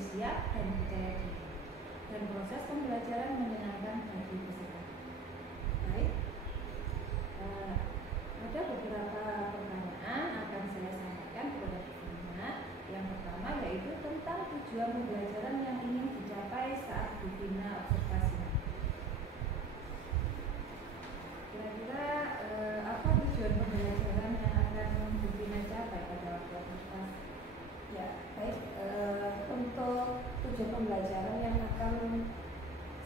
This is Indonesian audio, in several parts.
siap dan percaya diri, dan proses pembelajaran menyenangkan bagi peserta. Baik, ada beberapa pertanyaan akan saya sampaikan kepada Bu Vina. Yang pertama yaitu tentang tujuan pembelajaran yang ingin dicapai saat Bu Vina observasi. Kira-kira apa tujuan pembelajaran yang akan Bu Vina capai pada waktu observasi? Ya, baik. Untuk tujuan pembelajaran yang akan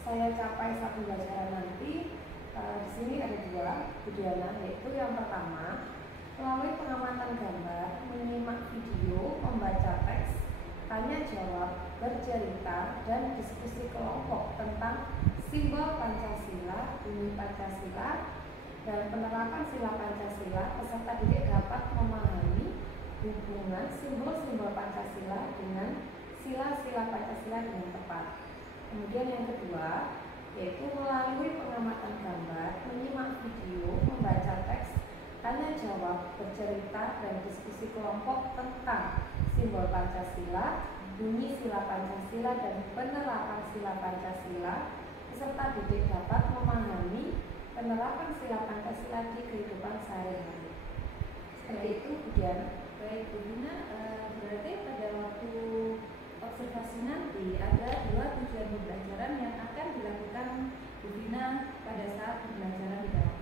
saya capai saat pembelajaran nanti, di sini ada dua, Bu Diana, yaitu yang pertama, melalui pengamatan gambar, menyimak video, membaca teks, tanya jawab, bercerita, dan diskusi kelompok tentang simbol Pancasila, bunyi Pancasila, dan penerapan sila Pancasila, peserta didik dapat memahami hubungan simbol-simbol Pancasila dengan sila-sila Pancasila dengan tepat. Kemudian yang kedua, yaitu melalui pengamatan gambar, menyimak video, membaca teks, tanya jawab, bercerita, dan diskusi kelompok tentang simbol Pancasila, bunyi sila Pancasila, dan penerapan sila Pancasila, peserta didik dapat memahami penerapan sila Pancasila di kehidupan sehari-hari. Seperti itu, Bu Diana. Baik, Bu Vina, berarti pada waktu observasi nanti ada dua tujuan pembelajaran yang akan dilakukan Bu Vina pada saat pembelajaran di dalam.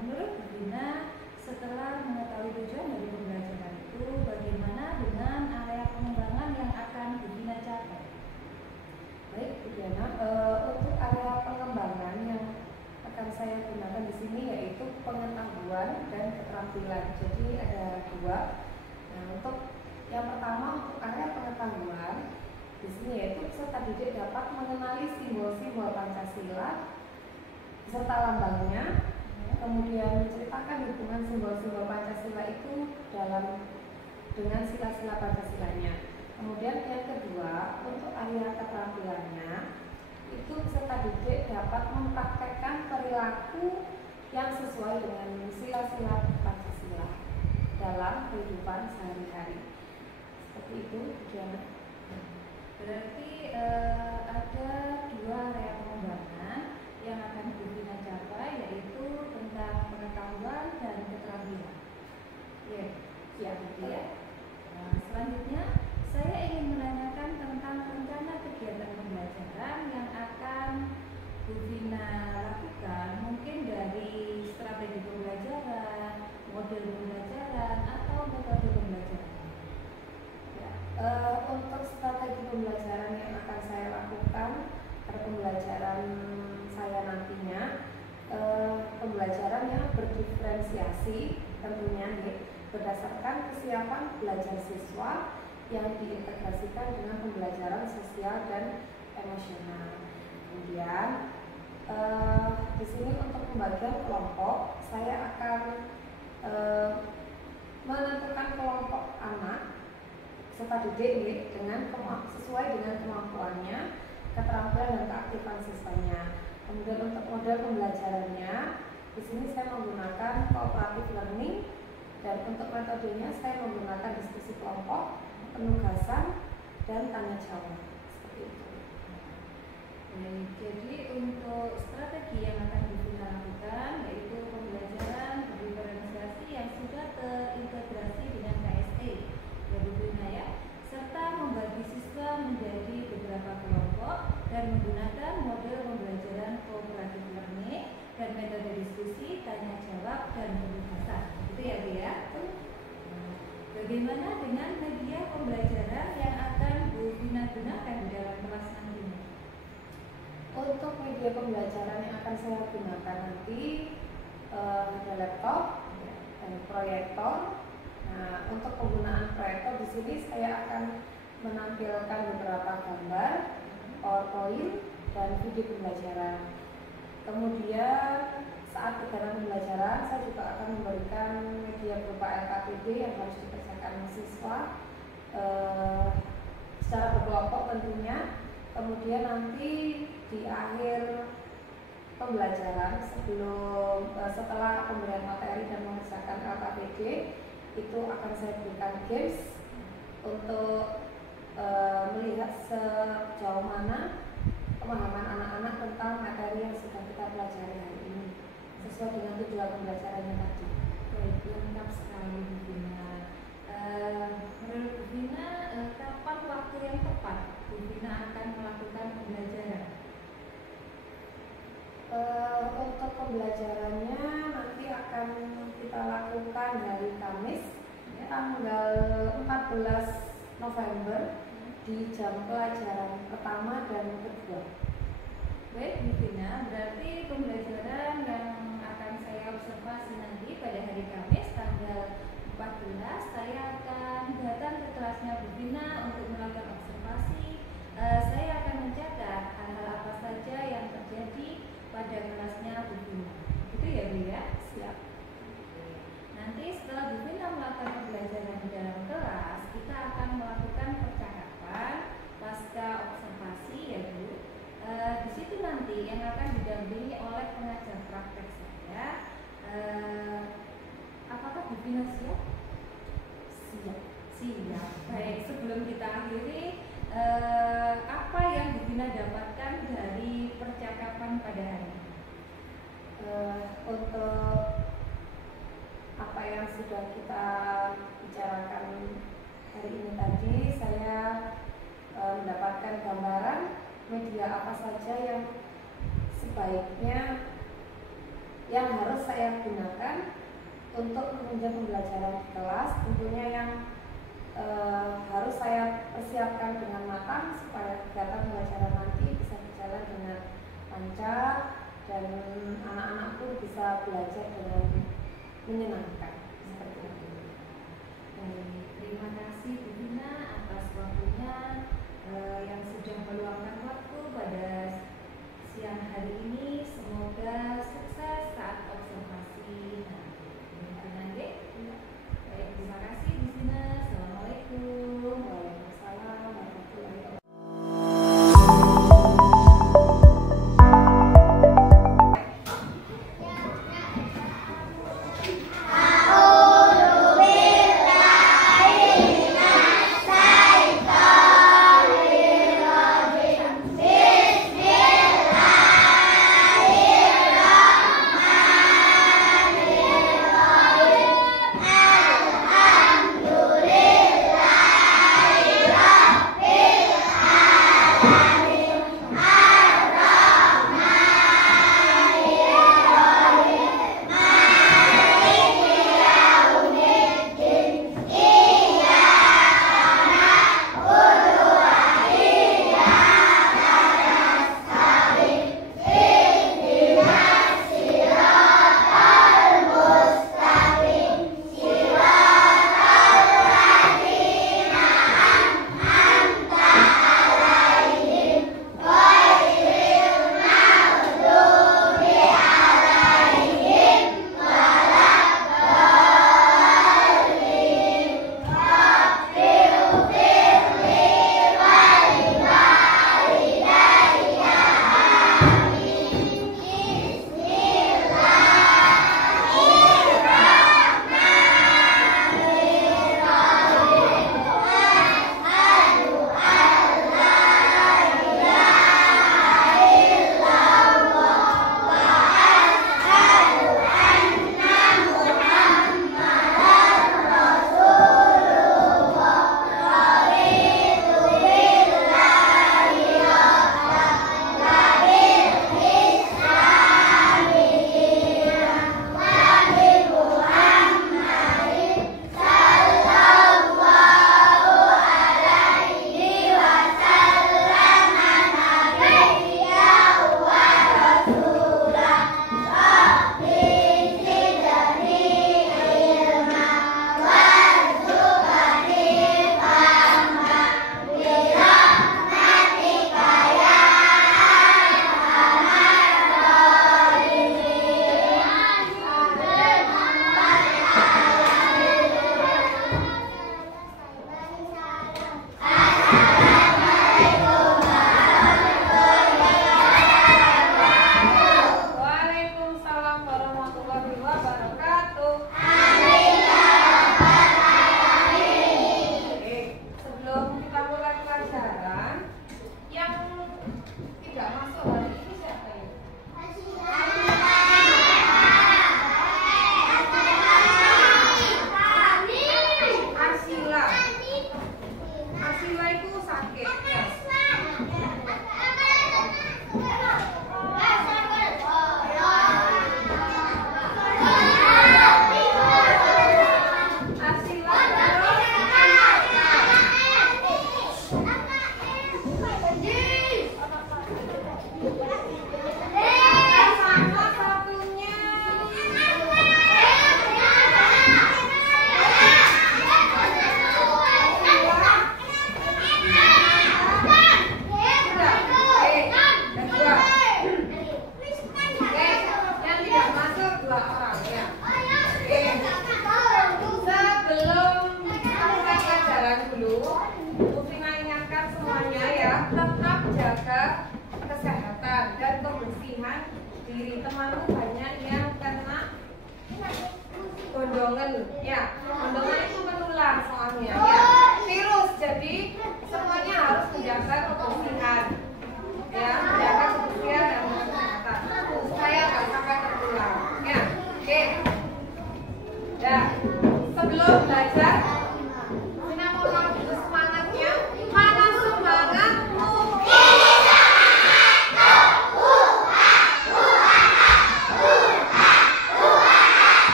Menurut Bu Vina, setelah mengetahui tujuan dari pembelajaran itu, bagaimana dengan area pengembangan yang akan Bu Vina capai? Baik, Bu Diana, untuk area pengembangan yang akan saya gunakan di sini yaitu pengetahuan dan keterampilan. Jadi ada dua. Nah, untuk yang pertama, untuk area pengetahuan di sini yaitu peserta didik dapat mengenali simbol-simbol Pancasila beserta lambangnya, kemudian menceritakan hubungan simbol-simbol Pancasila itu dengan sila-sila Pancasilanya. Kemudian yang kedua, untuk area keterampilannya itu peserta didik dapat mempraktekkan perilaku yang sesuai dengan sila-sila Pancasila dalam kehidupan sehari-hari. Seperti itu, Diana. Berarti ada dua area pengembangan yang akan Bu Vina capai, yaitu tentang pengetahuan dan keterampilan. Ya, siap ya. Selanjutnya saya ingin menanyakan tentang rencana kegiatan pembelajaran yang akan Bu Vina lakukan, mungkin dari strategi pembelajaran, model pembelajaran, atau metode pembelajaran. Untuk strategi pembelajaran yang akan saya lakukan pada pembelajaran saya nantinya, pembelajaran yang berdiferensiasi tentunya berdasarkan kesiapan belajar siswa yang diintegrasikan dengan pembelajaran sosial dan emosional. Kemudian di sini untuk pembagian kelompok, saya akan menentukan kelompok anak peserta didik sesuai dengan kemampuannya, keterampilan dan keaktifan siswanya. Kemudian untuk model pembelajarannya, di sini saya menggunakan cooperative learning, dan untuk metodenya saya menggunakan diskusi kelompok, penugasan, dan tanya jawab. Seperti itu. Baik, jadi untuk strategi yang akan Bu Vina lakukan yaitu pembelajaran berdiferensiasi yang sudah terintegrasi dengan KSE, ya Bu Vina ya, serta membagi siswa menjadi beberapa kelompok dan menggunakan model pembelajaran cooperative learning dan metode diskusi, tanya jawab, dan penugasan. Itu ya Bu ya. Bagaimana dengan media pembelajaran yang akan Bu Vina gunakan di dalam kelas nanti? Untuk media pembelajaran yang akan saya gunakan nanti ada laptop dan proyektor. Nah, untuk penggunaan proyektor di sini saya akan menampilkan beberapa gambar, PowerPoint, dan video pembelajaran. Kemudian saat kegiatan pembelajaran saya juga akan memberikan media berupa LKPD yang harus dikerjakan siswa secara berkelompok tentunya. Kemudian nanti di akhir pembelajaran setelah pemberian materi dan mengerjakan LKPD itu akan saya berikan games untuk melihat sejauh mana pemahaman anak-anak tentang materi yang sudah kita pelajari hari ini sesuai dengan tujuan pembelajarannya tadi. Baik, lengkap sekali Bu Vina. Menurut Bu Vina, kapan waktu yang tepat Bu Vina akan melakukan pembelajaran? Untuk pembelajarannya nanti akan kita lakukan hari Kamis tanggal 14 November di jam pelajaran pertama dan kedua. Baik Bu Vina, berarti pembelajaran yang akan saya observasi nanti pada hari Kamis tanggal 14, saya akan datang ke kelasnya Bu Vina untuk melakukan observasi. Saya akan mencatat hal-hal apa saja yang terjadi pada kelasnya Bu Vina. Gitu ya Bu ya? Siap. Nanti setelah Bu Vina melakukan pembelajaran di dalam kelas, kita akan melakukan percakapan pasca observasi ya Bu. Di situ nanti yang akan didampingi oleh pengajar praktek saya. Apakah Bu Vina siap? Siap. Siap. Baik, sebelum kita akhiri, apa yang Bu Vina dapatkan dari percakapan pada hari ini? Untuk apa yang sudah kita bicarakan hari ini tadi, saya mendapatkan gambaran media apa saja yang sebaiknya yang harus saya gunakan untuk menunjang pembelajaran di kelas. Tentunya yang harus saya persiapkan dengan matang supaya kegiatan pembelajaran nanti bisa berjalan dengan lancar dan anak-anak pun bisa belajar dengan menyenangkan. Seperti itu. Baik, terima kasih Bu Vina atas waktunya yang sudah meluangkan waktu pada siang hari ini. Semoga sukses saat observasi nanti. Baik, terima kasih Bu Vina. Assalamualaikum. Waalaikumsalam warahmatullahi wabarakatuh. tahan dulu. Bu Vina ingatkan semuanya ya, tetap jaga kesehatan dan kebersihan diri. Temanmu banyak yang kena gondongan, ya. Gondongan itu menular soalnya, ya. Virus, jadi semuanya harus menjaga kebersihan, ya, menjaga kebersihan dan kesehatan supaya nggak sampai tertular, ya. Oke. Ya, sebelum belajar, Vina mau tahu dulu semangatnya. Mana semangatmu?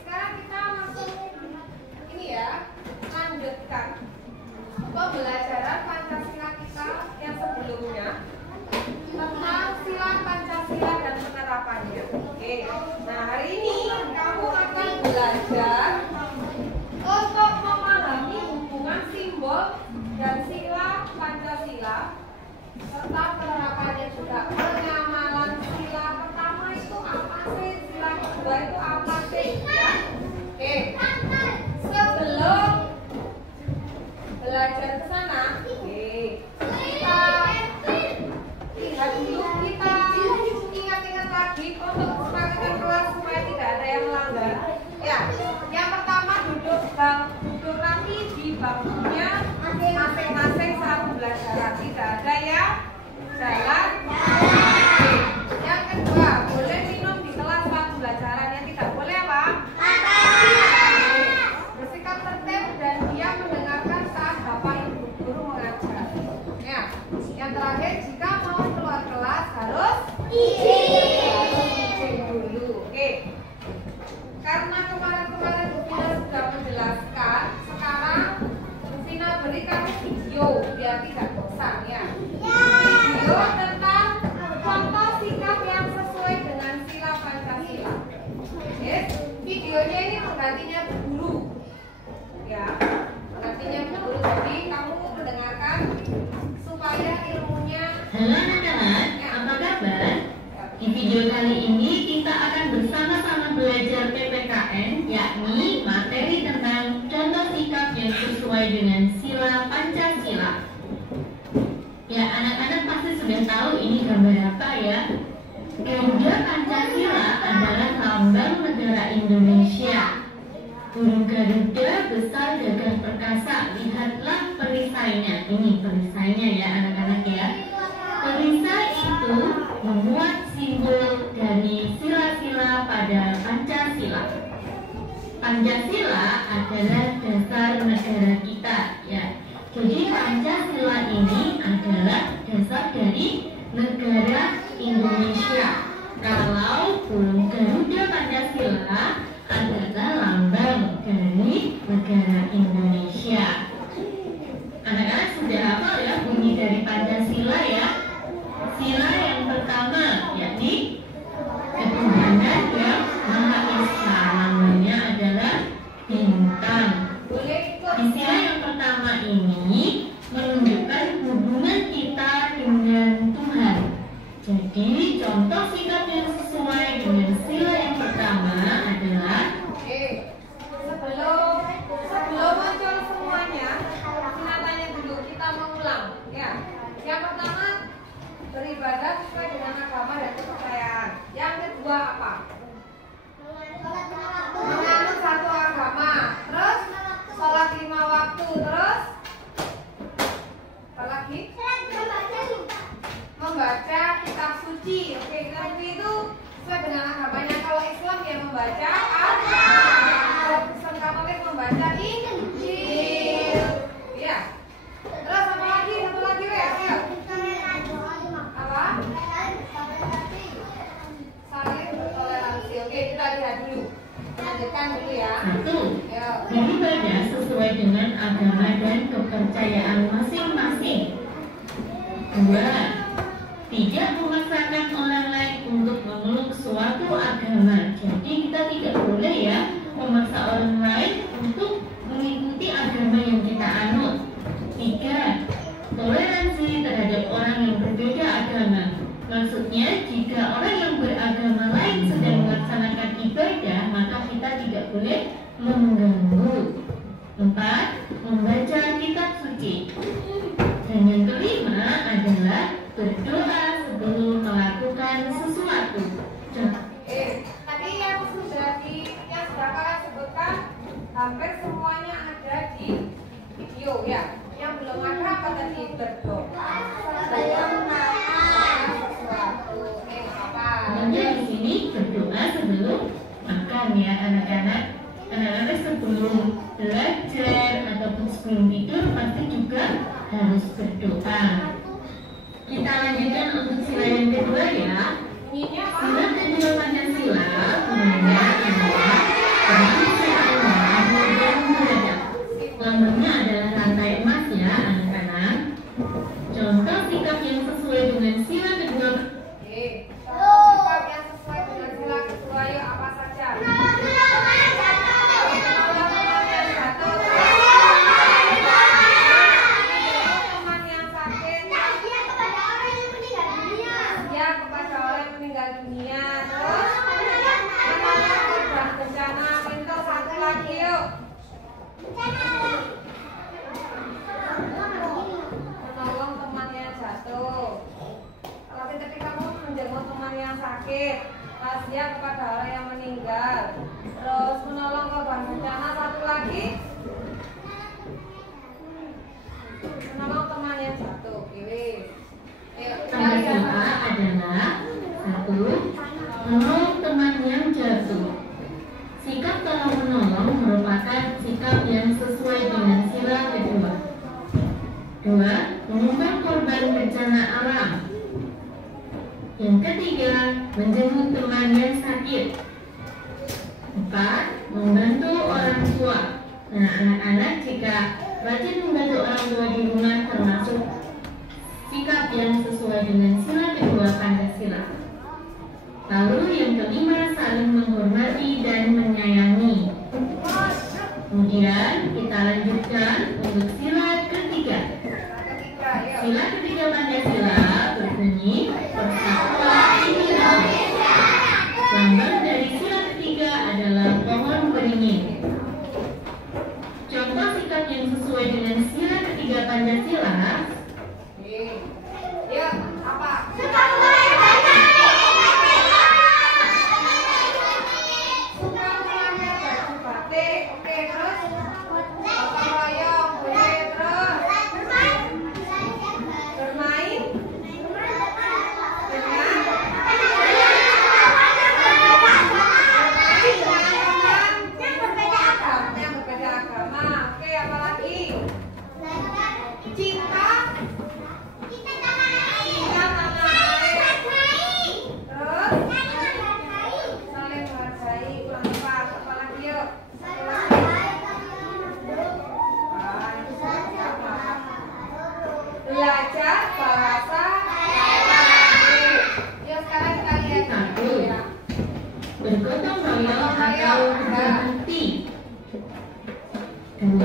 Sekarang kita langsung ini ya, lanjutkan pembelajaran Pancasila kita yang sebelumnya tentang sila Pancasila dan penerapannya. Oke, nah hari ini kamu akan belajar untuk memahami hubungan simbol dan sila Pancasila serta penerapannya juga. Penyamalan sila pertama itu apa sih? Sila kedua itu apa sih? Ya. Oke, sebelum belajar ke sana, kita lihat dulu, kita ingat-ingat lagi untuk kesepakatan kelas supaya tidak ada yang melanggar. Ya, yang pertama duduk rapi di bangkunya masing-masing saat pembelajaran. Tidak ada yang jalan. Yang kedua, boleh minum di kelas saat pembelajaran. Yang tidak boleh apa? Bersikap tertib dan diam mendengarkan saat bapak ibu guru mengajar. Ya, yang terakhir, jika mau keluar kelas harus izin dulu. Oke. Karena kemarin-kemarin Bu Vina sudah menjelaskan, sekarang Bu Vina berikan video biar tidak bosan ya. Video tentang contoh sikap yang sesuai dengan sila Pancasila. Yes. Videonya ini penggantinya guru. Ya, penggantinya guru. Jadi kamu mendengarkan supaya ilmunya. Halo anak-anak, apa kabar? Di video kali ini kita akan bersama-sama belajar PPKN, yakni materi tentang contoh sikap yang sesuai dengan sila Pancasila. Ya, anak-anak pasti sudah tahu ini gambar apa ya? Garuda Pancasila adalah lambang negara Indonesia. Burung Garuda besar gagah perkasa, lihatlah perisainya. Ini perisainya ya anak-anak ya. Perisai itu memuat simbol dari sila-sila pada Pancasila. Pancasila adalah dasar negara kita ya. Jadi Pancasila ini adalah dasar dari negara Indonesia. Kalau burung Garuda Pancasila adalah lambang dari negara Indonesia. Anak-anak sudah hafal ya bunyi dari Pancasila ya. Sila yang pertama yakni ketuhanan yang Maha Esa, namanya adalah bintang. Di sila yang pertama ini menunjukkan hubungan kita dengan Tuhan. Jadi contoh sikap yang sesuai dengan sila yang pertama adalah sebelum muncul semuanya, kita tanya dulu, kita mengulang ya. Yang pertama, beribadah sesuai dengan agama dan kepercayaan. Yang kedua apa? Menganut satu agama. Terus sholat 5 waktu. Terus apa lagi? Membaca kitab suci. Oke, kitab suci itu sesuai dengan agamanya. Kalau Islam dia membaca kalau Kristen Katolik membaca Injil. Ya. Terus apa lagi? Satu lagi ya. Ayo. Apa? Saling bertoleransi. Oke, kita lihat dulu. Lanjutkan dulu ya. 1. Beribadah sesuai dengan agama dan kepercayaan masing-masing. 2. Tidak memaksakan orang lain untuk memeluk suatu agama. Jadi kita tidak boleh ya memaksa orang lain untuk mengikuti agama yang kita anut. 3. Toleransi terhadap orang yang berbeda agama. Maksudnya jika orang yang beragama lain sedang melaksanakan ibadah, maka kita tidak boleh mengganggu. 4. Membaca kitab suci. Dan yang kelima adalah berdoa sebelum melakukan sesuatu. Tadi yang sudah kalian sebutkan hampir semuanya ada di video ya. Yang belum ada apa tadi? Berdoa sebelum melakukan sesuatu. Kemudian di sini berdoa sebelum makan ya anak-anak. Anak-anak sebelum belajar ataupun sebelum tidur pasti juga harus berdoa. Kita lanjutkan untuk sila yang kedua ya. Sila kedua Pancasila bunyinya adalah kemanusiaan yang adil dan beradab. Lambangnya adalah rantai emas ya anak-anak. Contoh sikap yang sesuai dengan sila kedua. Sikap yang sesuai dengan sila kedua yuk apa saja? Menolong teman yang jatuh. Kalau ketika kamu menjenguk teman yang sakit, kasihan kepada orang yang meninggal. Terus menolong korban bencana, satu lagi menolong teman yang jatuh. Pilih. Pancasila adalah 1. Menolong teman yang jatuh. Sikap tolong menolong merupakan sikap yang sesuai dengan sila kedua. 2. Menyumbang korban bencana alam. Yang ketiga, menjenguk teman yang sakit. 4. Membantu orang tua. Nah, anak-anak jika rajin membantu orang tua di rumah termasuk sikap yang sesuai dengan sila kedua Pancasila. Lalu yang kelima, saling menghormati dan menyayangi. Kemudian kita lanjutkan untuk sila ketiga. Sila ketiga Pancasila berbunyi Persatuan Indonesia. Lambang dari sila ketiga adalah pohon beringin. Contoh sikap yang sesuai dengan sila ketiga Pancasila. Yuk, apa? Belajar bahasa daerah. Yuk sekarang kita lihat Satu, bergotong royong atau berbakti. 2.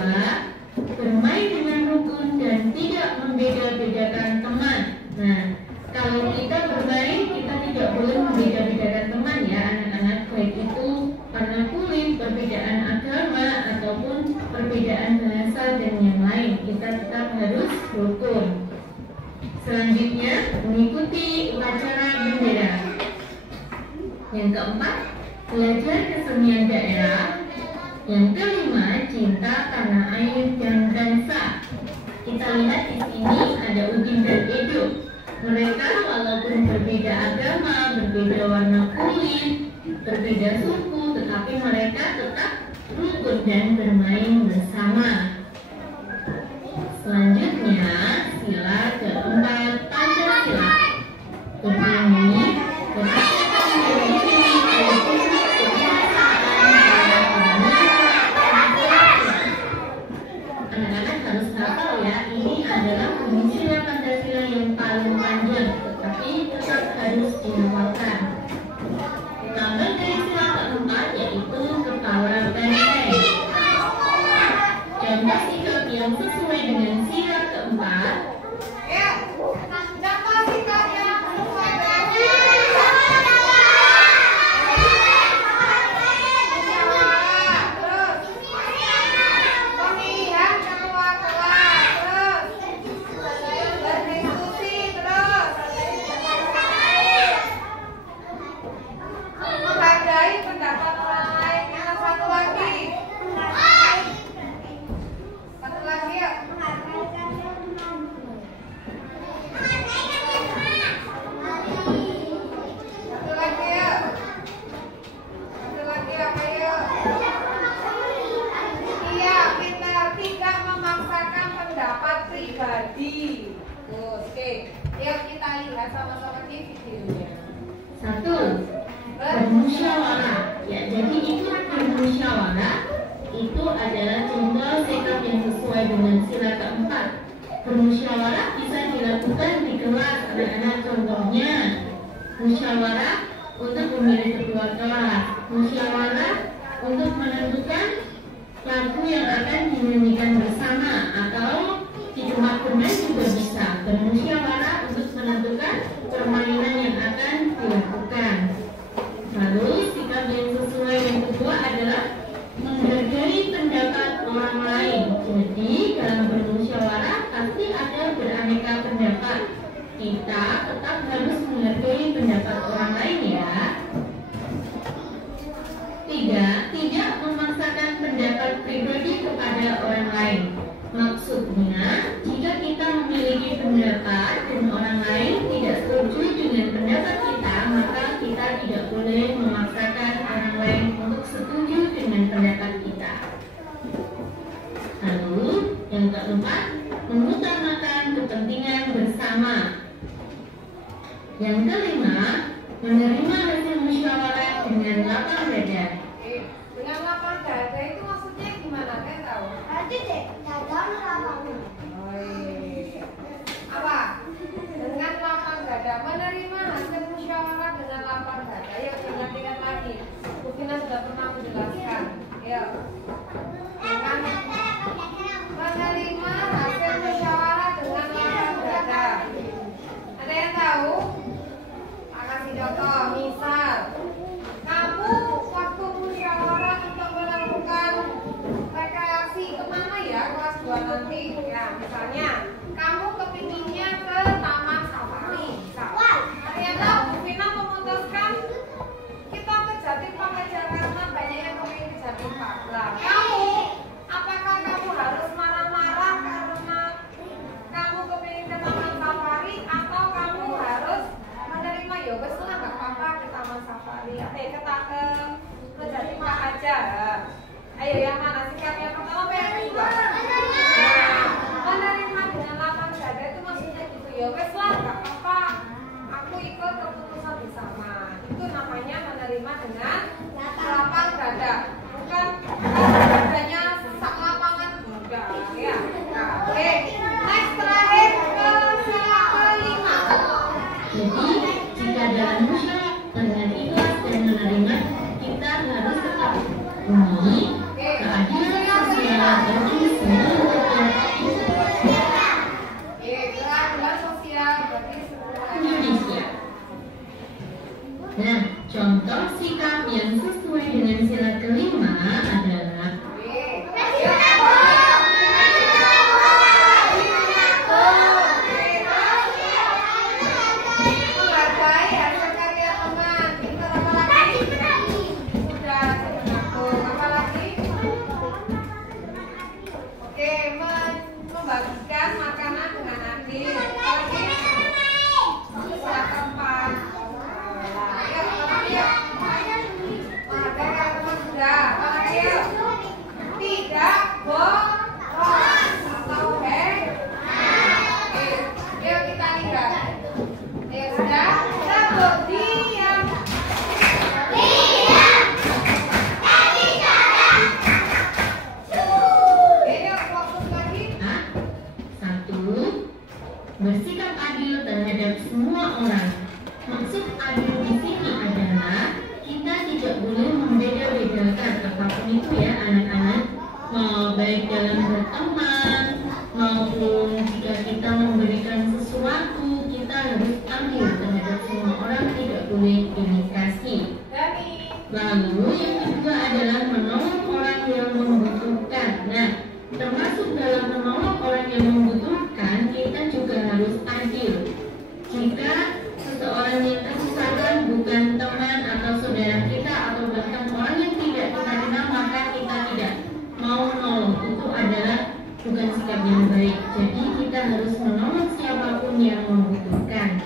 Bermain dengan rukun dan tidak membeda-bedakan teman. Nah, kalau kita bermain kita tidak boleh membeda-bedakan teman ya anak-anak, baik itu karena kulit, perbedaan agama ataupun perbedaan bahasa dan yang lain. Kita tetap harus rukun. Selanjutnya, mengikuti upacara bendera. Yang keempat, belajar kesenian daerah. Yang kelima, cinta tanah air dan bangsa. Kita lihat di sini ada Udin dan Edo. Mereka walaupun berbeda agama, berbeda warna kulit, berbeda suku, tetapi mereka tetap rukun dan bermain bersama. Selanjutnya, sila keempat Pancasila berbunyi kesatuan berdiri pada prinsip kebiasaan dan kebiasaan. Anak-anak harus hafal ya, ini adalah bunyi sila Pancasila yang paling panjang, tetapi tetap harus dihafalkan. Lambang dari sila keempat yaitu kepala benteng. itu adalah contoh sikap yang sesuai dengan sila keempat. Bermusyawarah bisa dilakukan di kelas anak-anak. Contohnya, musyawarah untuk memilih ketua kelas, musyawarah untuk menentukan lagu yang akan dinyanyikan bersama, atau di rumah bermain juga bisa. Bermusyawarah untuk menentukan permainan yang akan dilakukan. Lalu sikap yang sesuai yang kedua adalah menghargai pendapat orang lain. Jadi dalam bermusyawarah pasti ada beraneka pendapat. Kita tetap harus menghargai pendapat orang lain ya. 3. Tidak memaksakan pendapat pribadi kepada orang lain. Maksudnya, jika kita memiliki pendapat dan orang lain tidak setuju dengan pendapat kita, maka kita tidak boleh memaksakan orang lain untuk setuju dengan pendapat kita. Lalu, yang keempat, mengutamakan kepentingan bersama. Yang kelima, menerima hasil musyawarah dengan lapang dada. Dengan lapang dada itu maksudnya gimana? Kan tahu? Tadi deh, dalam lapang. Apa? Dengan lapang dada, menerima hasil musyawarah dengan lapang dada. Yuk ingat lagi. Bu Vina sudah pernah menjelaskan. Yuk. Dengan menerima hasil musyawarah dengan lapang dada. Ada yang tahu? Kasih contoh, misal kamu waktu musyawarah untuk melakukan rekreasi kemana ya kelas 2 nanti ya, misalnya kamu kepinginnya ke taman safari misal. Ternyata Bu Vina memutuskan kita ke Jatim Park aja karena banyak yang kepingin ke Jatim Park. Lah kamu, apakah kamu harus marah-marah karena kamu kepingin ke taman safari, atau kamu harus menerima ya wes lah nggak apa-apa ke taman safari, ke Jatim Park aja. Ayo yang mana sikap yang pertama apa yang kedua? Menerima dengan lapang dada itu maksudnya gitu ya wes lah nggak apa-apa, aku ikut keputusan bersama. Itu namanya menerima dengan lapang dada, bukan dadanya sak lapangan enggak ya. Oke, next terakhir ke sila kelima. Jadi, jika dalam musyawarah dengan ikhlas dan menerima, kita harus tetap demi keadilan sosial bagi seluruh rakyat Keadilan sosial bagi seluruh Indonesia. Nah, contoh sikap yang sesuai dengan sila kelima adalah membagikan makanan dengan adil. Sila keempat. Tidak boros atau yuk kita lihat. Sudah sebut diam. bersikap adil terhadap semua orang. Maksud adil di sini adalah kita tidak boleh membeda-bedakan apapun itu ya anak-anak, mau baik dalam berteman maupun jika kita memberikan sesuatu, kita harus adil terhadap semua orang, tidak boleh imitasi. Lalu yang kedua adalah menolong orang yang membutuhkan. Nah, termasuk dalam menolong orang yang membutuhkan, kita juga harus adil. Jika seseorang yang kesusahan bukan teman atau saudara kita atau bahkan orang yang tidak kita kenal, maka kita tidak mau menolong. Itu adalah bukan sikap yang baik. Jadi kita harus menolong siapapun yang membutuhkan.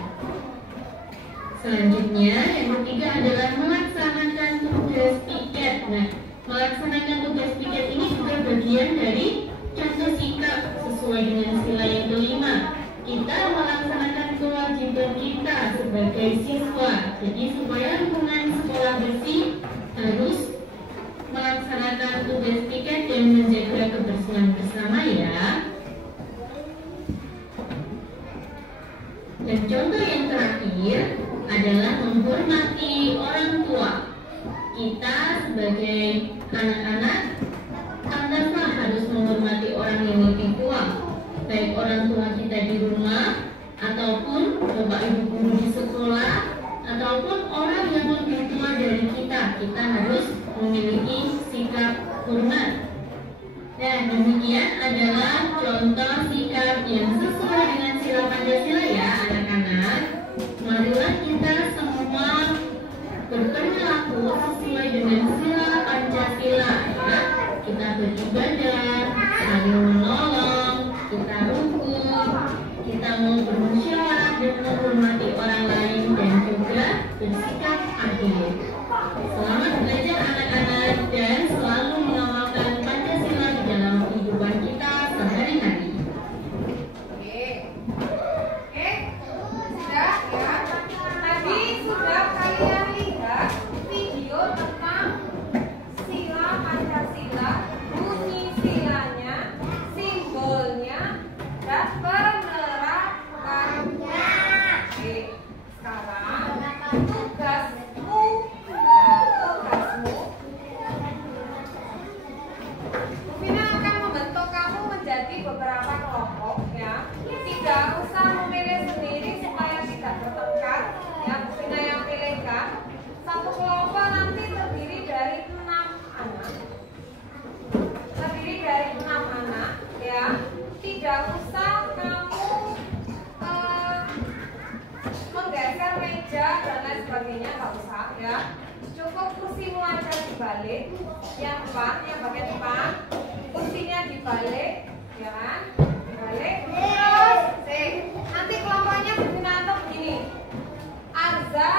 Selanjutnya, yang ketiga adalah melaksanakan tugas piket. Nah, melaksanakan tugas piket ini juga bagian dari contoh sikap sesuai dengan sila yang kelima. Kita melaksanakan kewajiban kita sebagai siswa. Jadi supaya lingkungan sekolah bersih, harus melaksanakan tugas piket dan menjaga kebersihan bersama ya. Dan contoh yang terakhir adalah menghormati orang tua. Kita sebagai anak-anak pantaslah harus menghormati orang yang lebih tua, baik orang tua kita di rumah, ataupun bapak ibu guru di sekolah, ataupun orang yang lebih tua dari kita. Kita harus memiliki sikap hormat. Dan demikian adalah contoh sikap yang sesuai dengan sila Pancasila ya anak-anak. Marilah kita semua berperilaku sesuai dengan sila Pancasila ya. Kita beribadah, saling menolong, kita rukun, kita mau bermusyawarah dan menghormati orang lain, dan juga bersikap adil. Selamat belajar anak-anak, dan selalu mengamalkan Pancasila di dalam kehidupan kita sehari-hari. Oke, sudah ya. Tadi sudah kalian lihat video tentang sila Pancasila, bunyi silanya, simbolnya, dan penerapannya. Oke, sekarang tugasmu Vina akan membentuk kamu menjadi beberapa kelompok ya. Tidak usah memilih sendiri supaya tidak bertengkar ya. Vina yang pilihkan. Satu kelompok nanti terdiri dari 6 anak. Terdiri dari 6 anak ya. Tidak usah kamu menggeser meja dan lain sebagainya, nggak usah ya. Cukup kursimu aja dibalik, yang depan, yang bagian depan, kursinya dibalik, ya kan? Dibalik. Terus, nanti kelompoknya berbentuk begini. Arza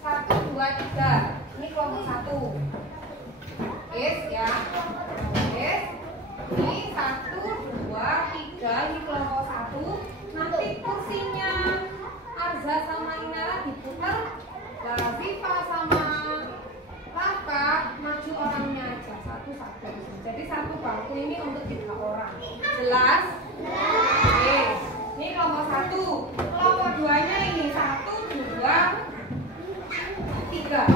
1, 2, 3. Ini kelompok 1. Yes ya. Yes. Ini 1, 2, 3. Ini kelompok 1. Nanti kursinya Arza sama Inara diputar. Viva sama Raka maju orangnya aja satu-satu. Jadi satu bangku ini untuk 3 orang. Jelas? Oke. Ini kelompok 1. Kelompok 2-nya ini 1, 2, 3.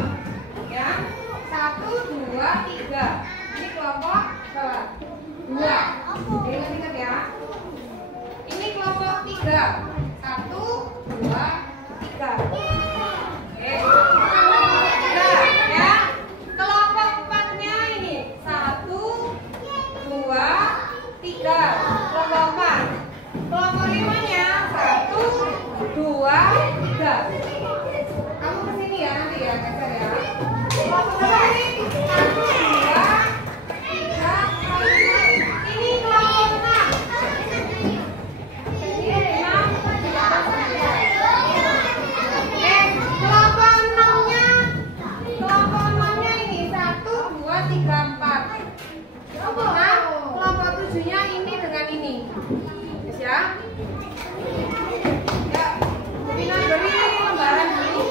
Ya. 1, 2, 3. Ini kelompok berapa? 2. Ingat-ingat ya. Ini kelompok 3. 1, 2, 3. Ya. Kelompok 4-nya ini 1, 2, 3. Kelompok 4. Kelompok 5-nya 1, 2, 3. Kamu kesini ya nanti ya, geser ya. Kelompok berapa ini? 1, 2, 3, 4. Ini kelompok 6. Ini 6. Kelompok 6-nya ini 1, 2, 3, 4. Kelompok 6, kelompok 7-nya ini dengan ini. Yes ya. Ya, Vina beri lembaran dulu.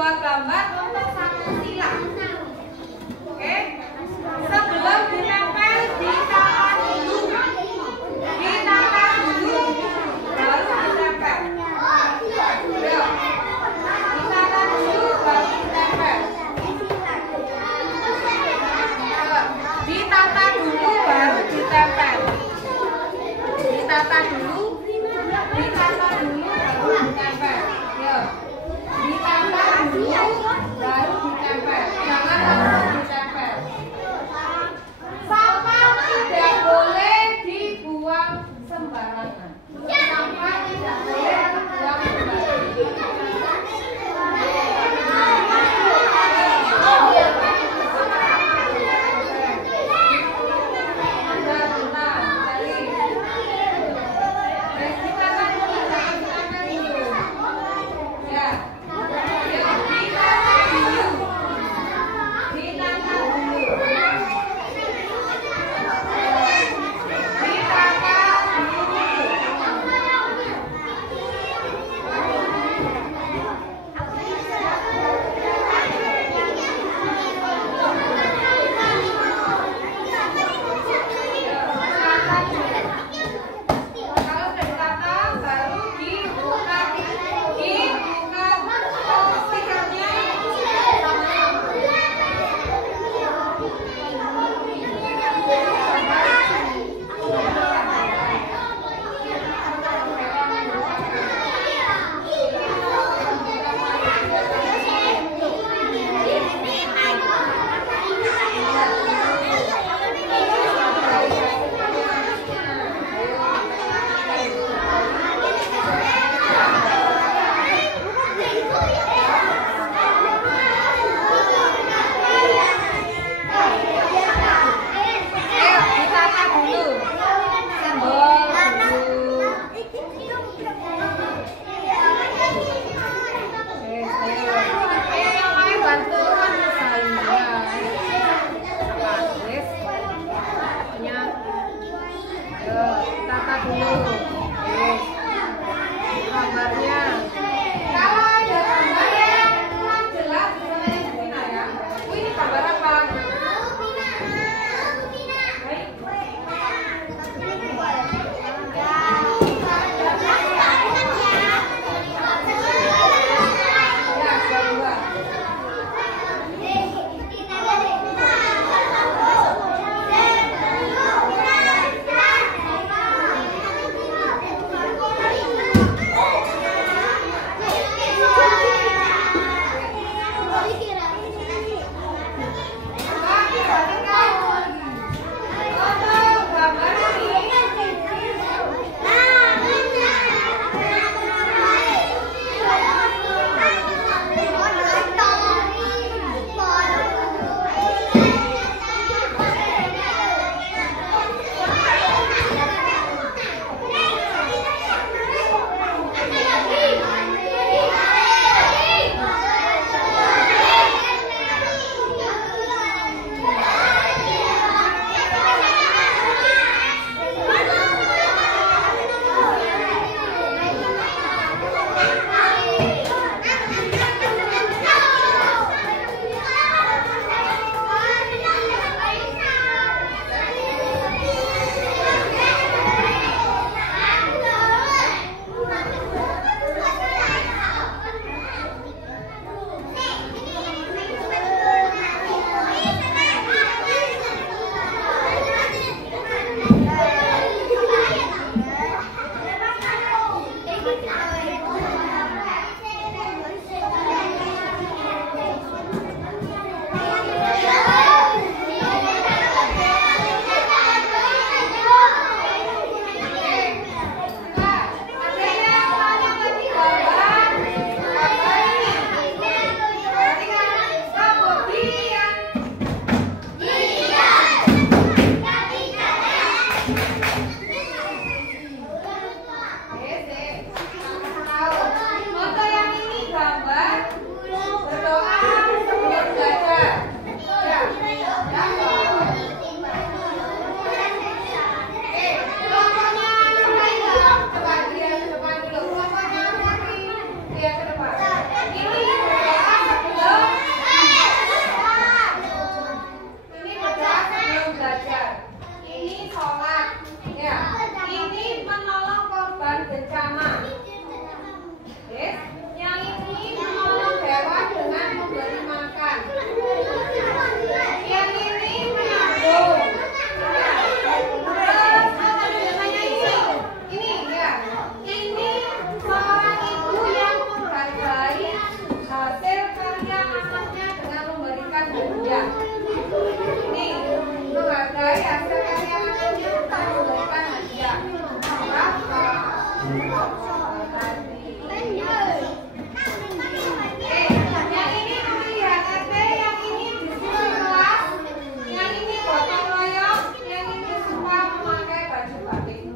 dua gambar untuk satu sila. Oke? Sebelum ditempel ditata dulu. Ditata dulu baru ditempel. Ayo. Ditata dulu baru ditempel. Ditata dulu baru ditempel. Ditata dulu baru ditempel. Yo. Ditata dulu baru ditempel. Jangan langsung ditempel. Sampah tidak boleh dibuang sembarangan. Sampah tidak boleh dibuang sembarangan. Ya. Ini menghargai hasil karya manusia menggunakan hadiah. Yang ini melihat RT, yang ini disuruh kelas, yang ini gotong royong, yang ini suka memakai baju batik.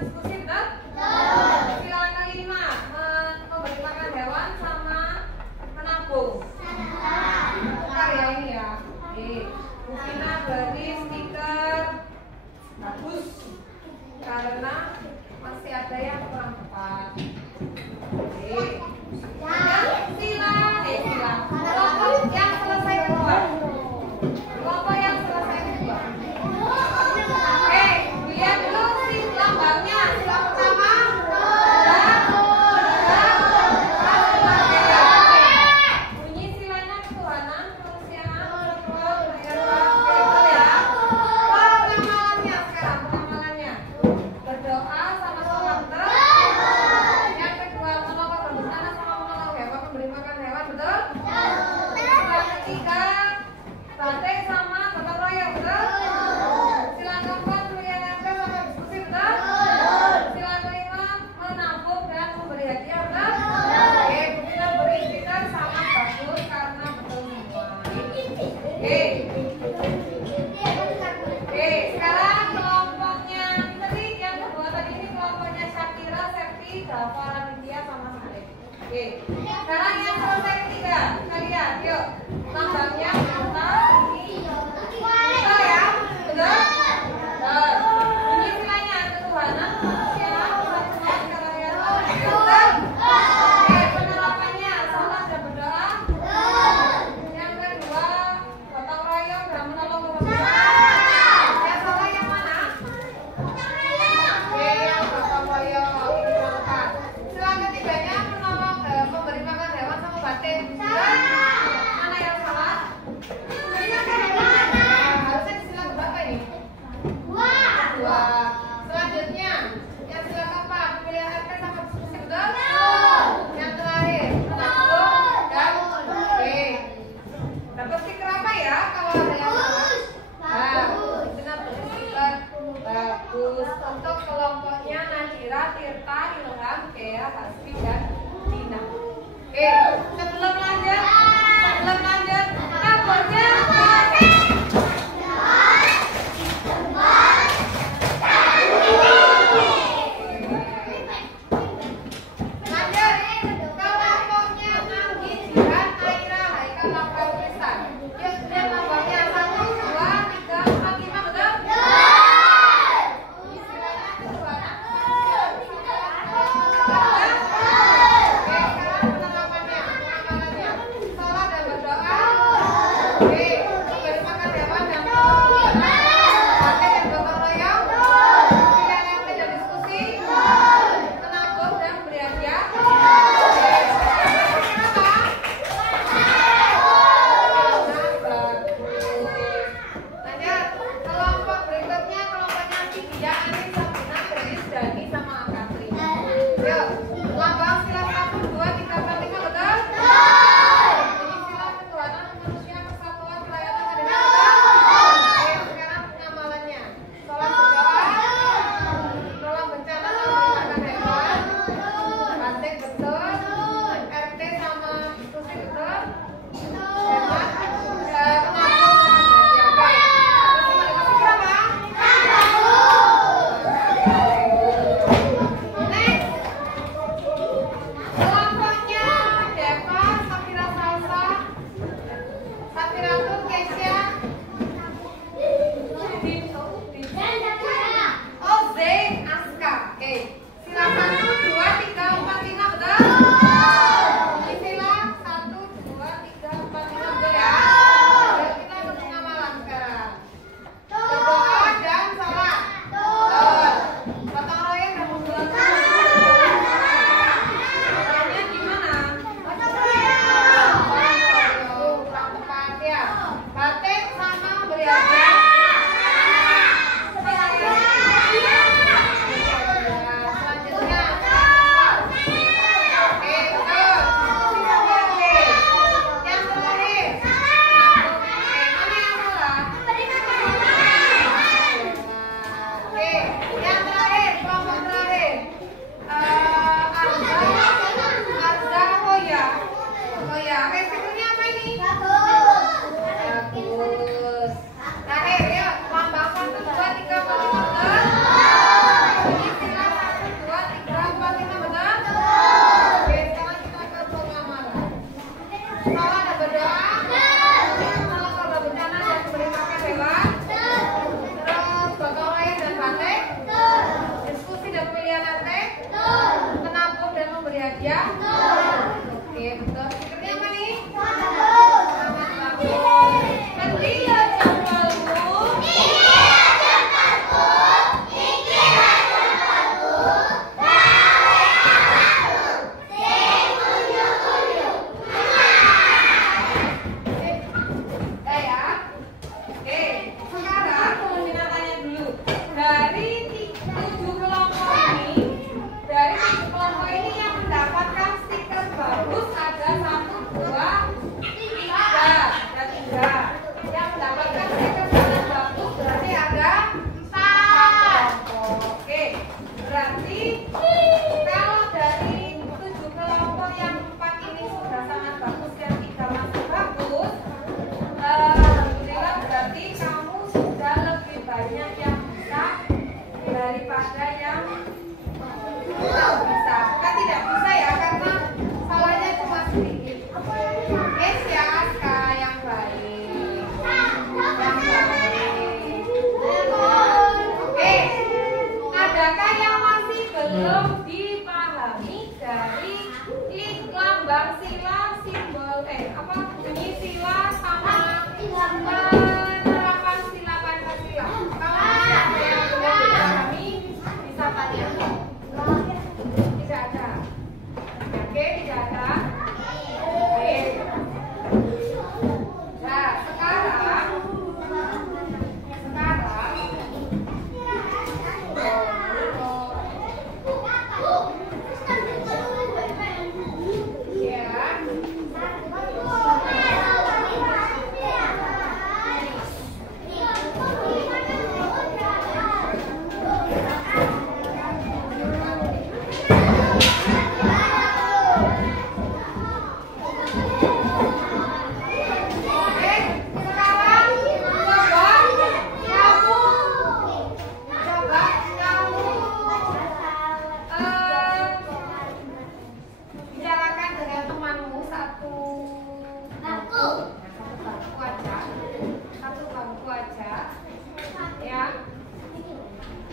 diskusi, betul? Sila kelima, memberi makan hewan sama menabung. Bentar ya ini ya. Bu Vina beri stiker bagus karena masih ada yang kurang tepat. Sila. Kelompok yang selesai kedua. Kelompok yang selesai kedua. Lihat dulu si lambangnya. Sila pertama. Bunyi silanya ketuhanan, kemanusiaan, ya. Pengamalannya sekarang, pengamalannya. Berdoa sama betul. Yang kedua, menolong berbusana sama menolong hewan, memberi makan hewan, betul? Yang ketiga, batik sama gotong royong, betul? Sila keempat, pelihara sama diskusi, betul? Sila kelima, menabung dan memberi hadiah, betul? Oke, kita beri stiker sama bagus karena betul semua. Oke, sekarang kelompoknya tadi yang kedua tadi ini kelompoknya Syakira, Septi, Dava, Raditya sama Saleh. Oke, sekarang yang selesai ketiga kalian, yuk lambangnya kita ini kita ya, betul? Betul. Bunyi silanya ketuhanan, kemanusiaan, kemanusiaan, kemanusiaan, betul? Oke, penerapannya salat dan berdoa. Yang kedua, gotong royong dan menolong bersama. Yang salah yang mana? Oke, yang gotong royong ini mantap. Sila ketiganya menolong memberi makan hewan sama batin. Mana yang salah? Harusnya di sila keberapa ini? Dua. Selanjutnya, yang sila keempat, pilihan RT sama diskusi, betul? Yang terakhir, menabung dan oke. Dapat stiker apa ya kalau ada yang salah? Benar beri stiker bagus untuk kelompoknya Nadira, Tirta, Ilham, Kea, Hasbi dan Dina. Oke, sebelum lanjut, kabarnya kelompoknya Anggi, Jihan, Aira, Haikal, Rafael, Tristan. Yuk, lihat nomornya 1, 2, 3, 4, 5, betul? Istilahnya ketuhanan, kemanusiaan, oke, sekarang penerapannya. berarti kalau dari 7 kelompok yang 4 ini sudah sangat bagus, yang 3 masih bagus, alhamdulillah berarti kamu sudah lebih banyak yang bisa daripada yang tidak bisa. Bukan tidak bisa ya, karena salahnya cuma sedikit. Yes ya, Aska, yang baik. Yang baik. Oke, adakah yang masih belum dipahami dari lambang sila, simbol bunyi sila sama penerapan sila Pancasila? Kalau ada yang belum dipahami, bisa tanya. Tidak ada. Oke, tidak ada. Oke. Nah, sekarang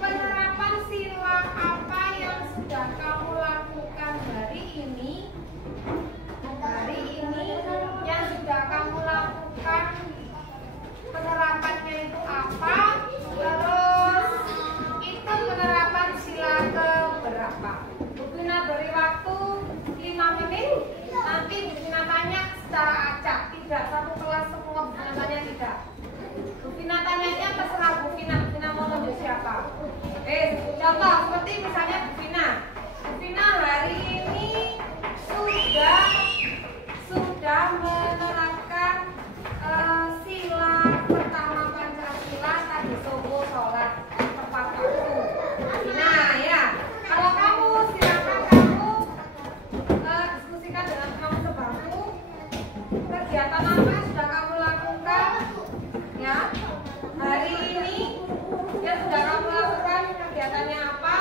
penerapan sila apa yang sudah kamu lakukan hari ini yang sudah kamu lakukan, penerapannya itu apa, terus itu penerapan sila keberapa. Bu Vina beri waktu 5 menit, nanti Bu Vina tanya secara acak, tidak satu kelas semua Bu Vina tanya, tidak. Bu Vina tanyanya terserah Bu Vina mau tunjuk siapa. Contoh seperti misalnya Bu Vina hari ini sudah menerapkan sila pertama Pancasila tadi subuh sholat tepat waktu. Nah ya, kalau kamu silakan kamu diskusikan dengan kamu sebangku, kegiatan apa yang sudah kamu lakukan ya hari ini, yang sudah kamu lakukan kegiatannya apa,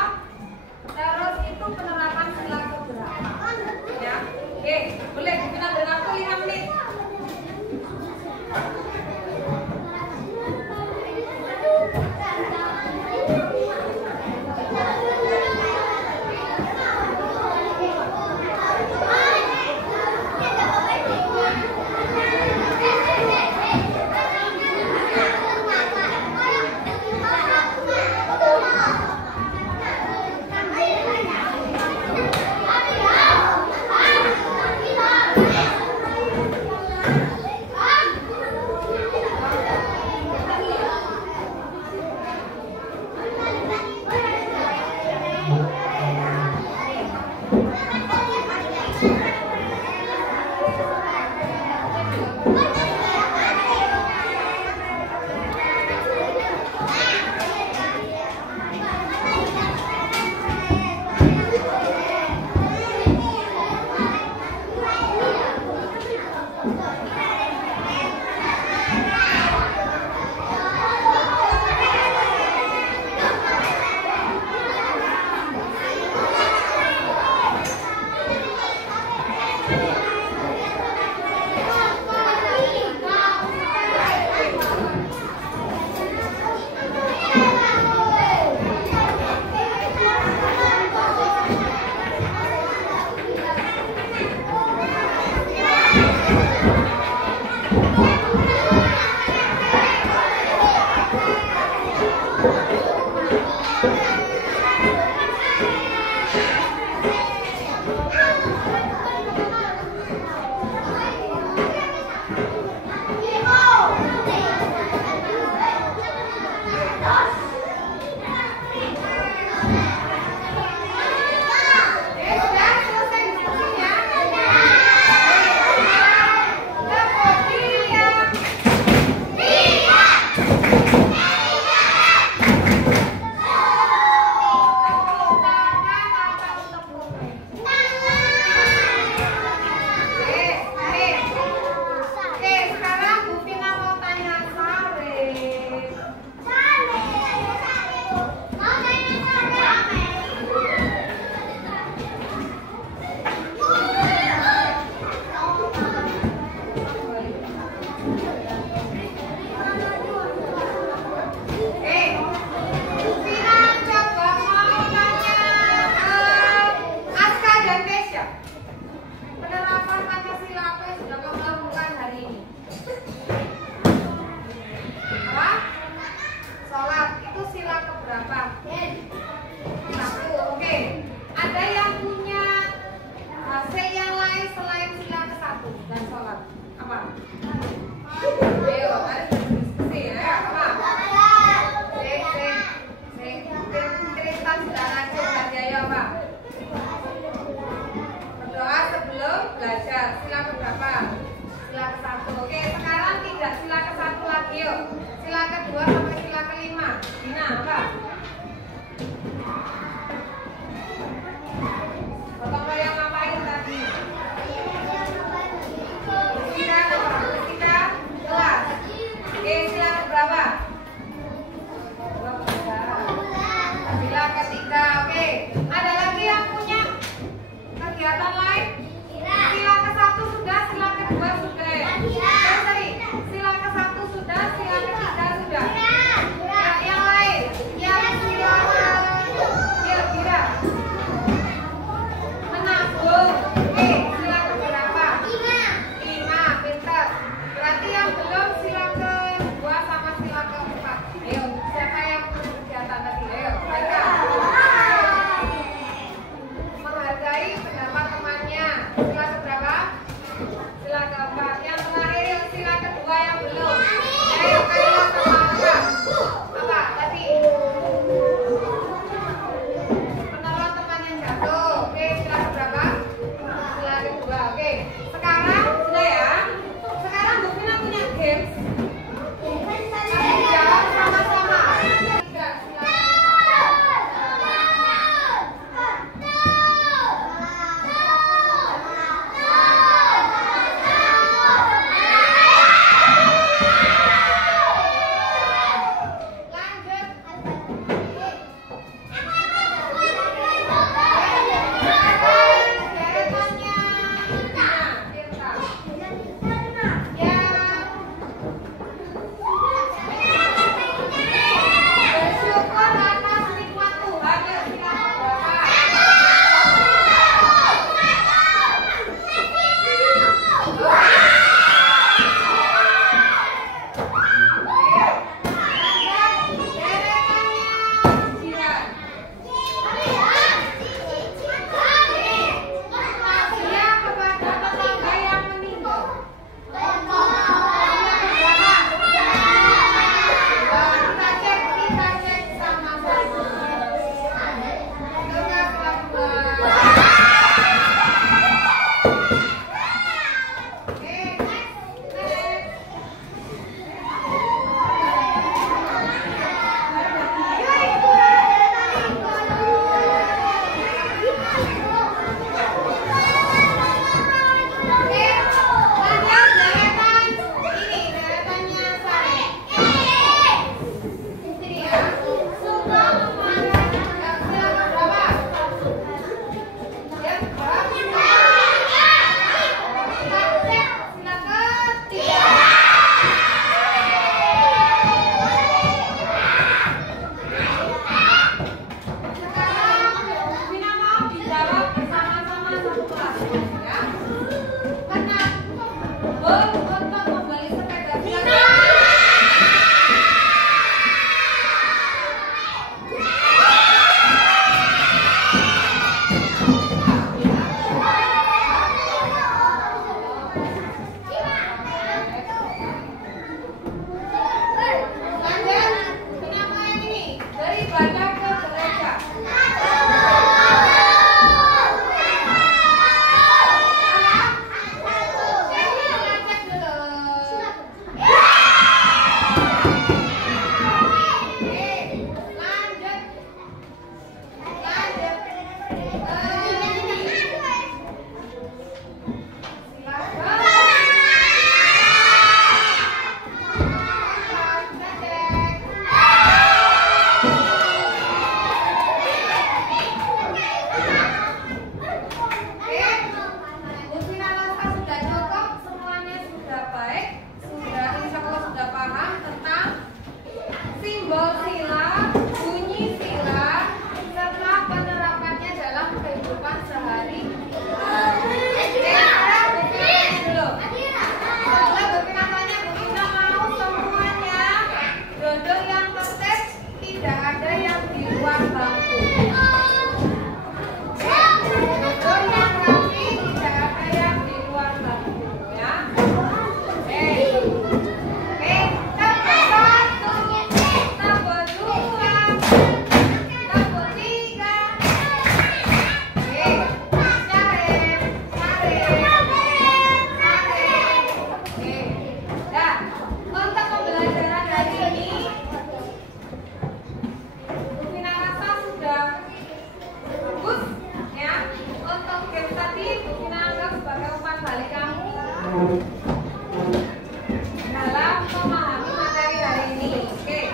dalam memahami materi hari ini. Oke.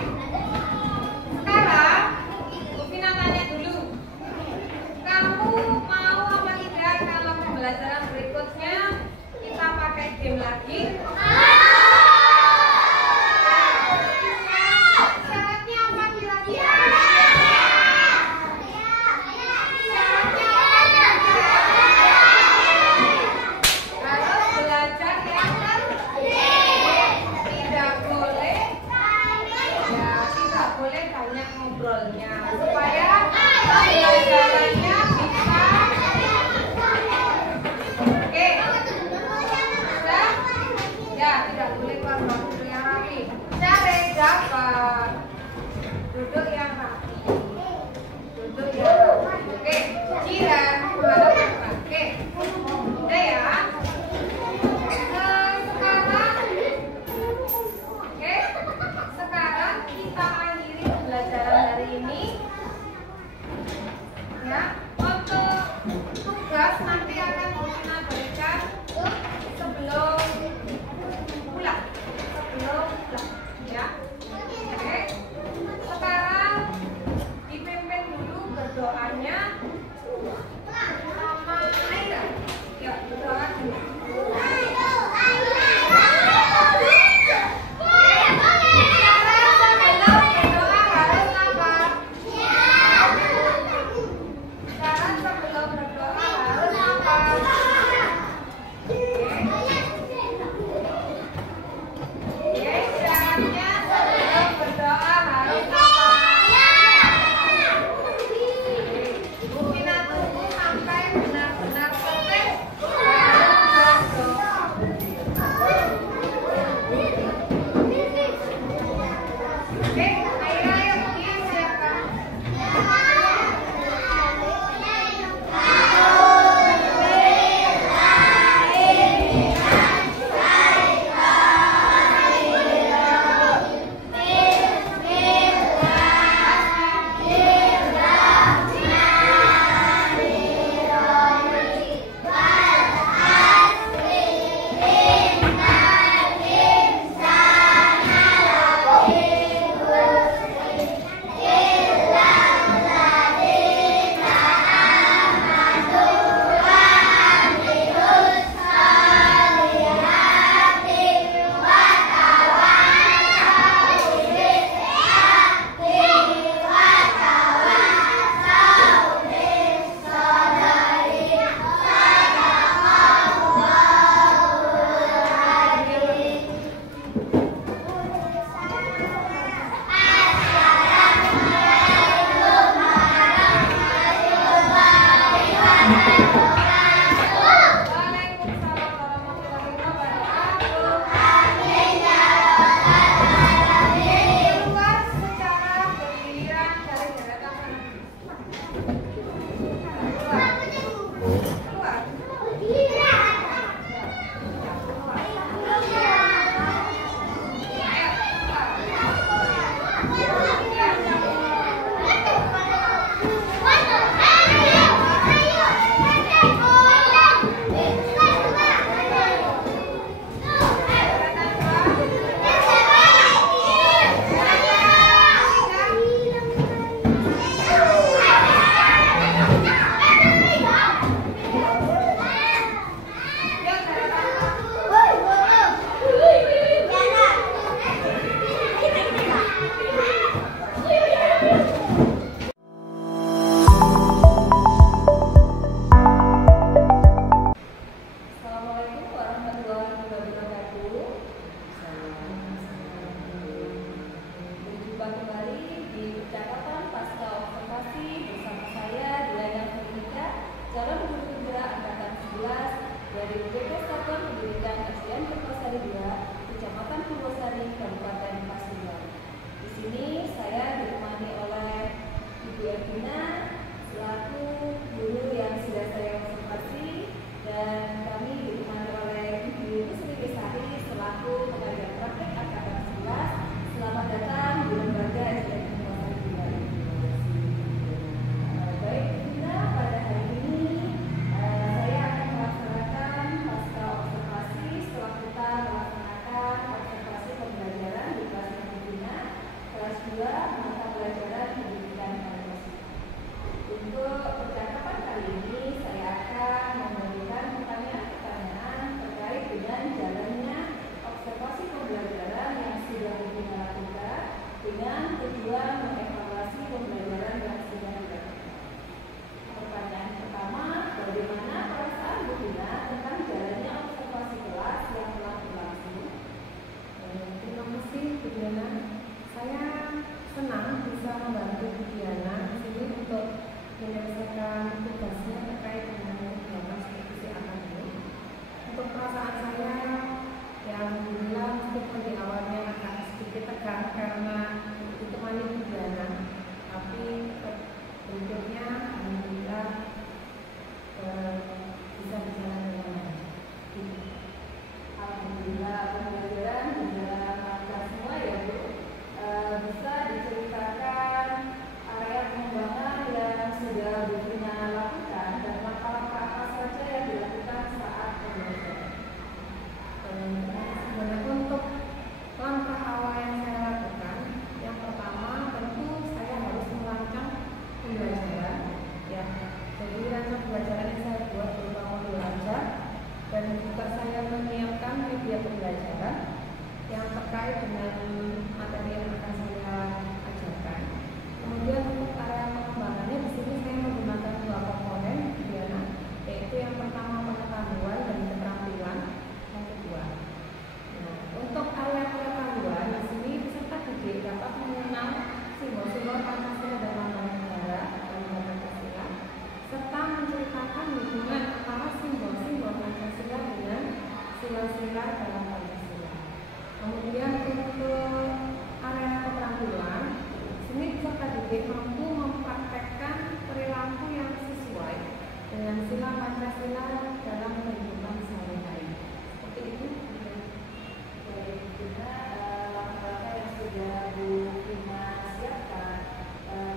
Sekarang Vina tanya dulu. Kamu mau apa tidak kalau pembelajaran berikutnya kita pakai game lagi? Syaratnya apa kira-kira? Harus belajar yang tidak boleh, ya tidak boleh banyak ngobrolnya supaya pembelajarannya bisa. Oke, sudah? Ya, tidak boleh keluar duduk yang rapi. Cari dapat duduk yang rapi. Duduk yang rapi. Oke, jiran menghadap ke depan. Oke, udah ya. Sekarang kita akhiri pembelajaran hari ini. Ya, untuk tugas nanti akan kita berikan sebelum pulang. Ya. Oke. Sekarang dipimpin dulu berdoanya sama Aira. Yuk, berdoa dulu. menyelesaikan tugasnya terkait dengan kegiatan skripsi akademik. Untuk perasaan saya, ya alhamdulillah meskipun di awalnya agak sedikit tegang karena ditemani ujian, tapi berikutnya alhamdulillah bisa berjalan dengan baik. Alhamdulillah pembelajaran berjalan lancar semua ya Bu. Bisa diceritakan area pengembangan yang sudah Bu Vina lakukan dan langkah-langkah apa saja yang dilakukan saat pembelajaran. Sebenarnya untuk langkah awal yang saya lakukan, yang pertama tentu saya harus merancang pembelajaran. Ya, jadi rancang pembelajaran yang saya buat berupa modul ajar dan juga saya menyiapkan media pembelajaran yang terkait dengan materi yang akan saya ajarkan. Kemudian untuk area pengembangannya di sini saya menggunakan dua komponen, yaitu yang pertama pengetahuan dan keterampilan yang kedua. Nah, untuk area pengetahuan di sini peserta didik dapat mengenal simbol-simbol Pancasila dan lambang negara dan Pancasila, serta menceritakan hubungan antara simbol-simbol Pancasila dengan sila-sila dalam Pancasila. Kemudian untuk area keterampilan, sini peserta didik mampu mempraktekkan perilaku yang sesuai dengan sila Pancasila dalam kehidupan sehari-hari. Seperti itu. Baik, Vina, langkah-langkah yang sudah Bu Vina siapkan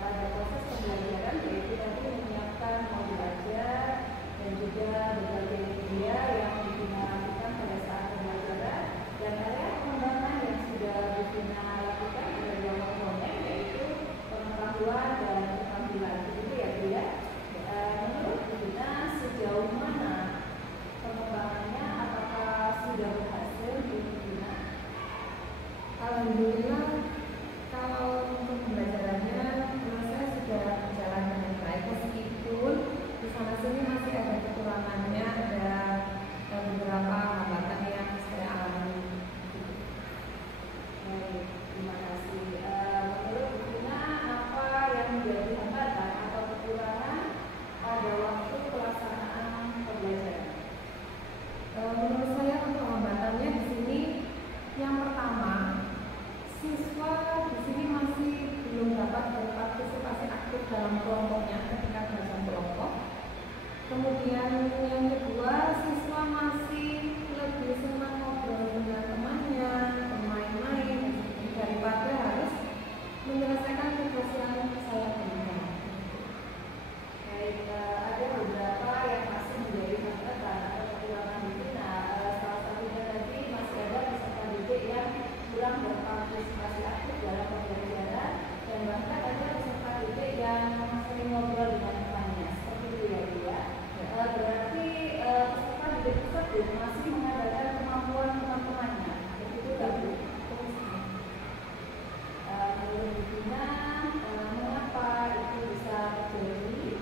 pada proses pembelajaran yaitu tadi menyiapkan modul ajar dan juga berbagai media yang Bu Vina lakukan pada saat pembelajaran dan area pengembangan yang sudah Bu Vina lakukan ada dua komponen yaitu pengetahuan dan keterampilan. Begitu ya Bu ya? Menurut Bu Vina sejauh mana pengembangannya, apakah sudah berhasil Bu Vina? Alhamdulillah, kalau untuk pembelajarannya menurut saya sudah berjalan dengan baik, meskipun di sana sini masih ada kekurangannya, ada beberapa hambatan yang saya alami. Baik, terima kasih. Menurut Bu Vina, apa yang menjadi hambatan atau kekurangan pada waktu pelaksanaan pembelajaran? Menurut saya untuk hambatannya di sini yang pertama, siswa di sini masih belum dapat berpartisipasi aktif dalam kelompoknya ketika belajar kelompok. Kemudian yang kedua, siswa masih lebih senang ngobrol dengan temannya, bermain-main daripada harus menyelesaikan tugas yang saya berikan. Baik, ada beberapa yang masih menjadi hambatan atau kekurangan Bu Vina. Salah satunya tadi masih ada peserta didik yang kurang berpartisipasi aktif dalam pembelajaran dan bahkan ada peserta didik yang sering ngobrol dengan temannya. Seperti itu ya Bu ya. Berarti peserta didik tersebut masih mengandalkan kemampuan teman-temannya. Begitu tak Bu? Menurut Bu Vina, mengapa itu bisa terjadi?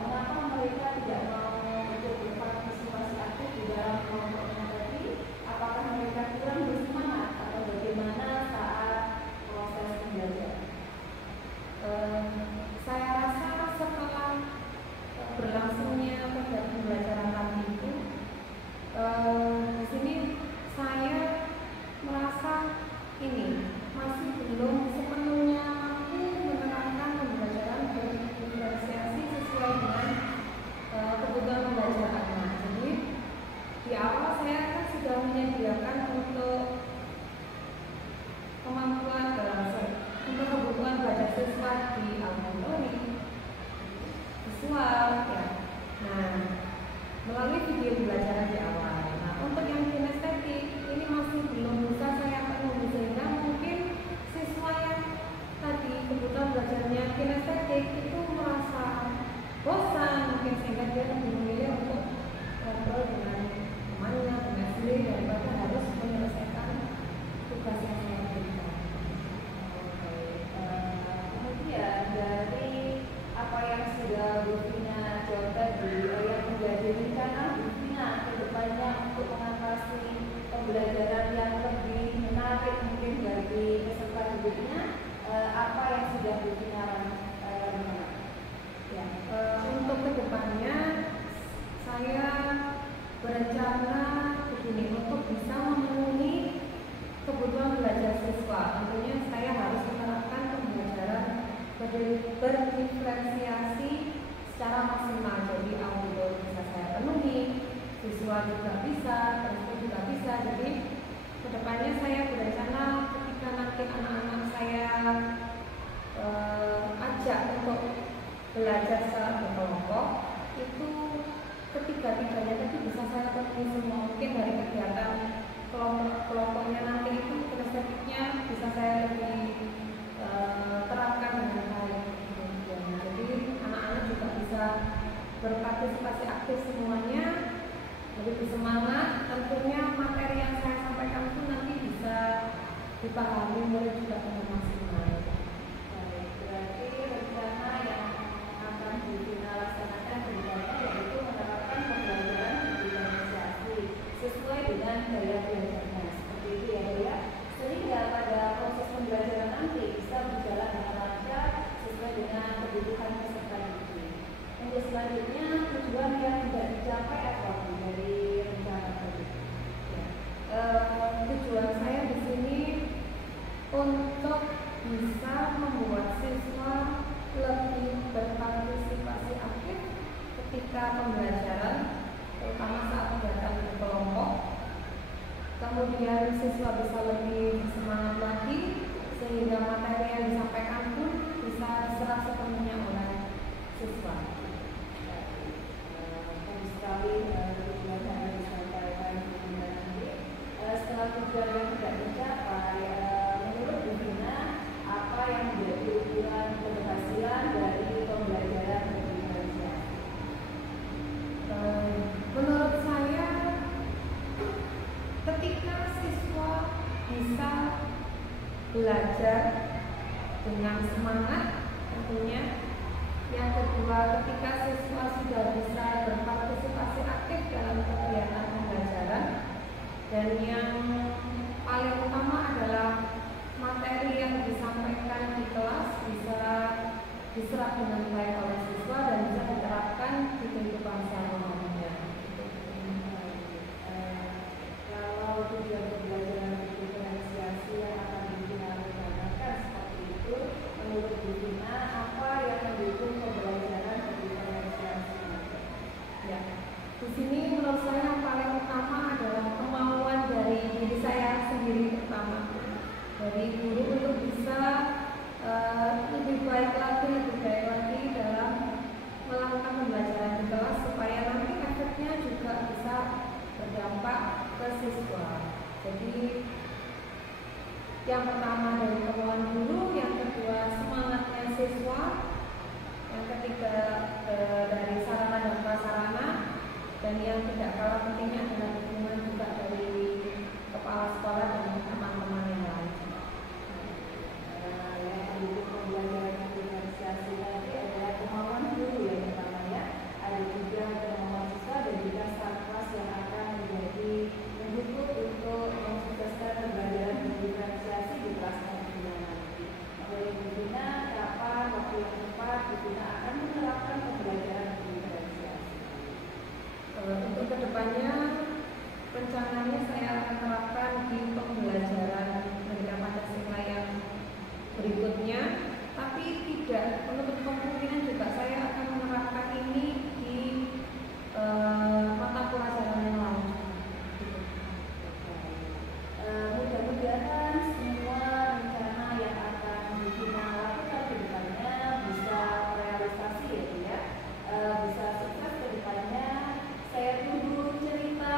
Mengapa mereka tidak mau untuk berpartisipasi aktif di dalam kelompoknya tadi? Apakah mereka kurang bersemangat atau bagaimana saat proses pembelajaran? Saya rasa setelah berlangsungnya kegiatan pembelajaran tadi itu, di sini saya merasa ini masih belum sepenuhnya mampu menerapkan pembelajaran berdiferensiasi sesuai dengan kebutuhan pembelajaran. Jadi di awal saya kan sudah menyediakan untuk kemampuan untuk kebutuhan belajar siswa di auditori, visual, ya. Nah, melalui video pembelajaran di awal. Nah, untuk yang kinestetik ini masih belum bisa saya penuhi sehingga mungkin siswa yang tadi kebutuhan belajarnya kinestetik itu merasa bosan mungkin sehingga dia lebih memilih untuk ngobrol dengan temannya, dengan sendiri daripada harus menyelesaikan tugas yang saya berikan. Kemudian dari apa yang sudah Bu Vina jawab tadi, yang menjadi rencana Bu Vina ke depannya untuk mengatasi pembelajaran yang lebih menarik mungkin bagi peserta didiknya, apa yang sudah Bu Vina lakukan? Ya, untuk siswa juga bisa, guru juga bisa. Jadi kedepannya saya berencana ketika nanti anak-anak saya ajak untuk belajar secara berkelompok, itu ketiga-tiganya tadi bisa saya penuhi semua. Mungkin dari kegiatan kelompoknya nanti itu kinestetiknya bisa saya lebih terapkan dengan baik. Jadi anak-anak juga bisa berpartisipasi aktif semuanya, lebih semangat. Tentunya materi yang saya sampaikan itu nanti bisa dipahami oleh juga maksimal. Baik, berarti rencana yang akan dilaksanakan kedepannya yaitu menerapkan pembelajaran diferensiasi sesuai dengan gaya belajarnya, seperti itu ya Bu ya. Sehingga pada proses pembelajaran nanti bisa berjalan dengan lancar sesuai dengan kebutuhan peserta didik. Untuk selanjutnya, tujuan yang tidak dicapai apa Bu dari rencana tadi? Tujuan saya di sini untuk bisa membuat siswa lebih berpartisipasi aktif ketika pembelajaran, terutama saat kegiatan berkelompok. Kemudian siswa bisa lebih semangat lagi sehingga materi yang disampaikan pun bisa diserap sepenuhnya oleh siswa. Bagus sekali tujuan yang disampaikan nanti. Setelah tujuan yang tidak dicapai, menurut Bu Vina, apa yang menjadi ukuran keberhasilan dari pembelajaran diferensiasi? Menurut saya, ketika siswa bisa belajar dengan semangat, tentunya. Yang kedua, ketika siswa sudah bisa berpartisipasi aktif dalam kegiatan pembelajaran, dan yang paling utama adalah materi yang disampaikan di kelas bisa diserap dengan baik oleh siswa dan bisa diterapkan di kehidupan sehari-harinya. Kalau tujuan pembelajaran diferensiasi yang akan dilaksanakan seperti itu, menurut Bu Vina, apa yang mendukung pembelajaran diferensiasi? Ya, di sini menurut saya yang paling utama adalah kemauan dari diri saya sendiri, pertama dari guru untuk bisa lebih baik lagi dalam melakukan pembelajaran di kelas supaya nanti efeknya juga bisa berdampak ke siswa. Jadi yang pertama dari kemauan guru, yang kedua semangatnya siswa, yang ketiga dari sarana dan prasarana, dan yang tidak kalah pentingnya adalah dukungan juga dari kepala sekolah dan teman-teman yang lain. Yang mendukung pembelajaran diferensiasi tadi adalah kemauan guru yang pertamanya, ada juga kemauan siswa dan juga staff kelas yang akan menjadi mendukung untuk mensukseskan pembelajaran diferensiasi di kelas nanti. Menurut Bu Vina, kapan waktu yang tepat Bu Vina akan menerapkan pembelajaran diferensiasi? Untuk kedepannya rencananya saya akan terapkan di pembelajaran pendidikan Pancasila yang berikutnya, tapi tidak menutup kemungkinan juga saya akan menerapkan ini di mata pelajaran yang lain. Mudah-mudahan semua rencana yang akan Bu Vina lakukan ke depannya bisa realisasi ya Bu ya, bisa sukses ke depannya. Saya tunggu cerita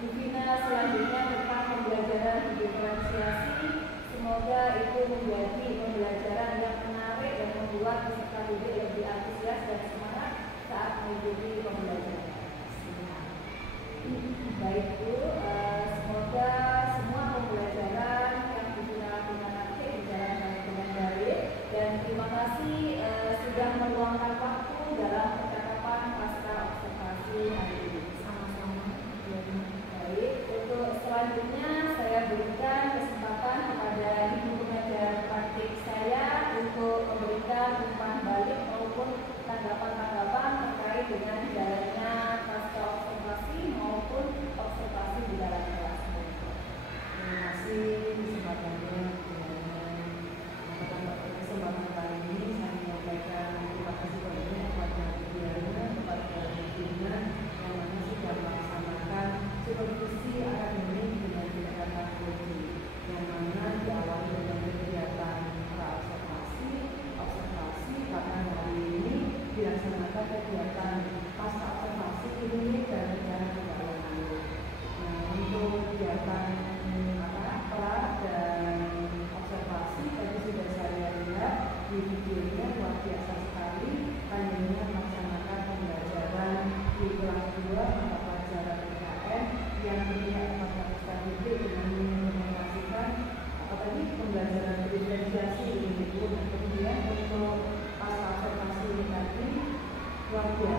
Bu Vina selanjutnya tentang pembelajaran diferensiasi. Semoga itu menjadi pembelajaran yang menarik dan membuat peserta didik lebih antusias dan semangat saat mengikuti pembelajaran. Baik Bu, semoga semua pembelajaran yang Bu Vina lakukan nanti berjalan dengan baik, dan terima kasih sudah meluangkan waktu dalam percakapan pasca observasi hari ini. Sama-sama. Baik, untuk selanjutnya saya berikan kesempatan kepada Ibu Pengajar praktik saya untuk memberikan umpan balik maupun tanggapan-tanggapan terkait dengan jalannya pasca observasi maupun observasi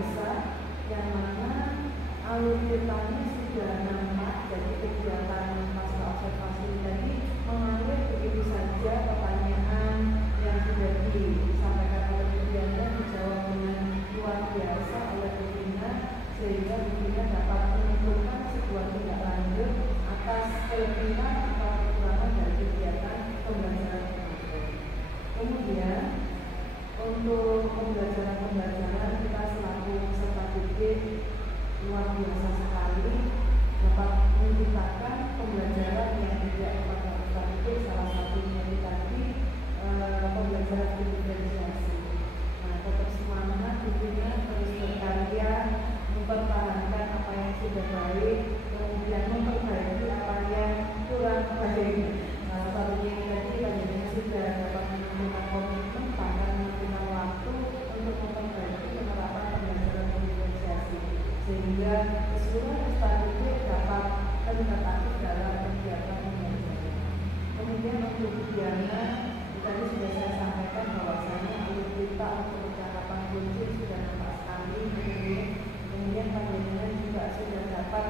biasa yang mana alur-alurnya sudah nampak. Jadi kegiatan pasca observasi tadi mengalir begitu saja, pertanyaan yang sudah disampaikan oleh Bu Diana dijawab dengan luar biasa oleh Bu Dina, sehingga Bu Dina dapat menentukan sebuah tindak lanjut atas kelebihan atau kekurangan dari kegiatan pembelajaran kemarin. Kemudian untuk pembelajaran kita selaku peserta didik luar biasa sekali dapat menciptakan pembelajaran yang tidak kepada peserta didik, salah satunya itu tadi pembelajaran diferensiasi. Nah, tetap semangat, tentunya terus berkarya mempertahankan apa yang sudah baik, kemudian memperbaiki apa yang kurang baik. Salah satunya yang tadi panjenengan sudah dapat menentukan komitmen bahkan menentukan waktu untuk memperbaiki penerapan pembelajaran diferensiasi, sehingga keseluruhan peserta didik dapat terlibat aktif dalam kegiatan pembelajaran. Kemudian untuk Diana, tadi sudah saya sampaikan bahwasanya alur kita untuk percakapan kunci sudah nampak sekali. Kemudian panjenengan juga sudah dapat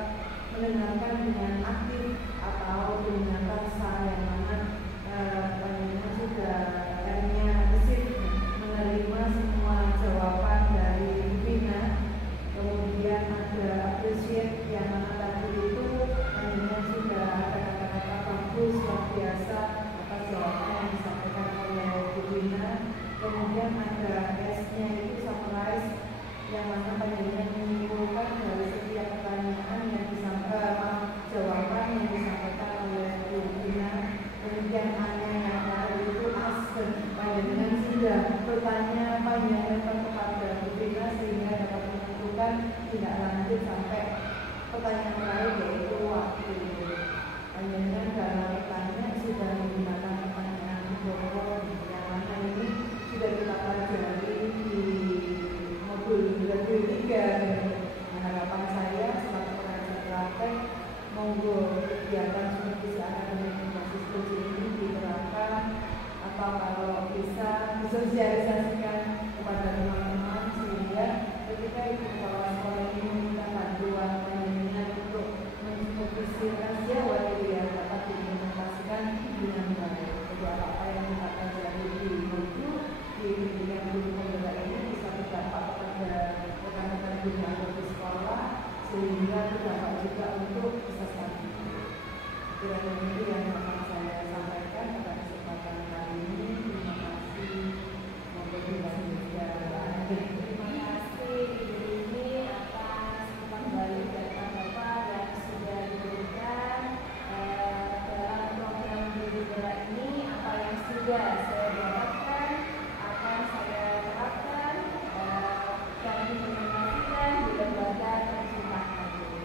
mendengarkan dengan aktif atau dengan rasa yang mana panjenengan sudah akhirnya gesit menerima semua jawaban dari Bina. Kemudian ada appreciate yang mana tadi itu panjenengan sudah ada kata-kata bagus luar biasa atas jawaban yang disampaikan oleh Bu Bina. Kemudian ada S-nya itu summarize yang mana panjenengan menyimpulkan dari setiap pertanyaan yang disampaikan, jawaban yang disampaikan oleh Bu Bina. Kemudian A-nya yang baru itu ask, panjenengan sudah bertanya panjang kepada Bu Bina sehingga dapat menentukan tidak lanjut sampai pertanyaan terakhir yaitu waktu. Panjenengan dalam bertanya sudah menggunakan pertanyaan pokok yang mana ini sudah kita pelajari di modul 3. Harapan saya selaku pengajar praktek, monggo kegiatan supervisi akademik berbasis kunci ini diterapkan atau kalau bisa disosialisasikan kepada teman-teman sehingga ketika ibu kepala sekolah ini meminta bantuan panjenengan untuk mensupervisi rahasia yang dapat diimplementasikan dengan baik. Jadi apa yang kita pelajari di modul di pendidikan guru pembela ini bisa berdampak kepada rekan-rekan guru atau di sekolah sehingga berdampak juga untuk peserta didik. Kira-kira itu yang akan saya sampaikan pada kesempatan kali ini. Terima kasih. Monggo dilanjutkan. Terima kasih Ibu Rini atas kembali data Bapak yang sudah diberikan dalam program Guru Gerak ini. Apa yang sudah saya dapatkan akan saya terapkan dan diimplementasikan di lembaga tercinta kami.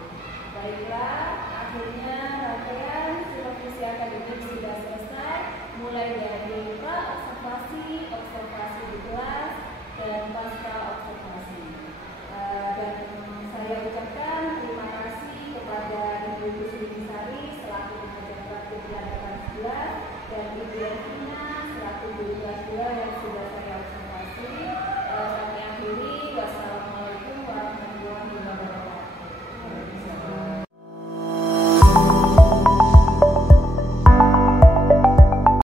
Baiklah, akhirnya rangkaian supervisi akademik sudah selesai, mulai dari pra-observasi, observasi di kelas, dan pasca observasi. Dan saya ucapkan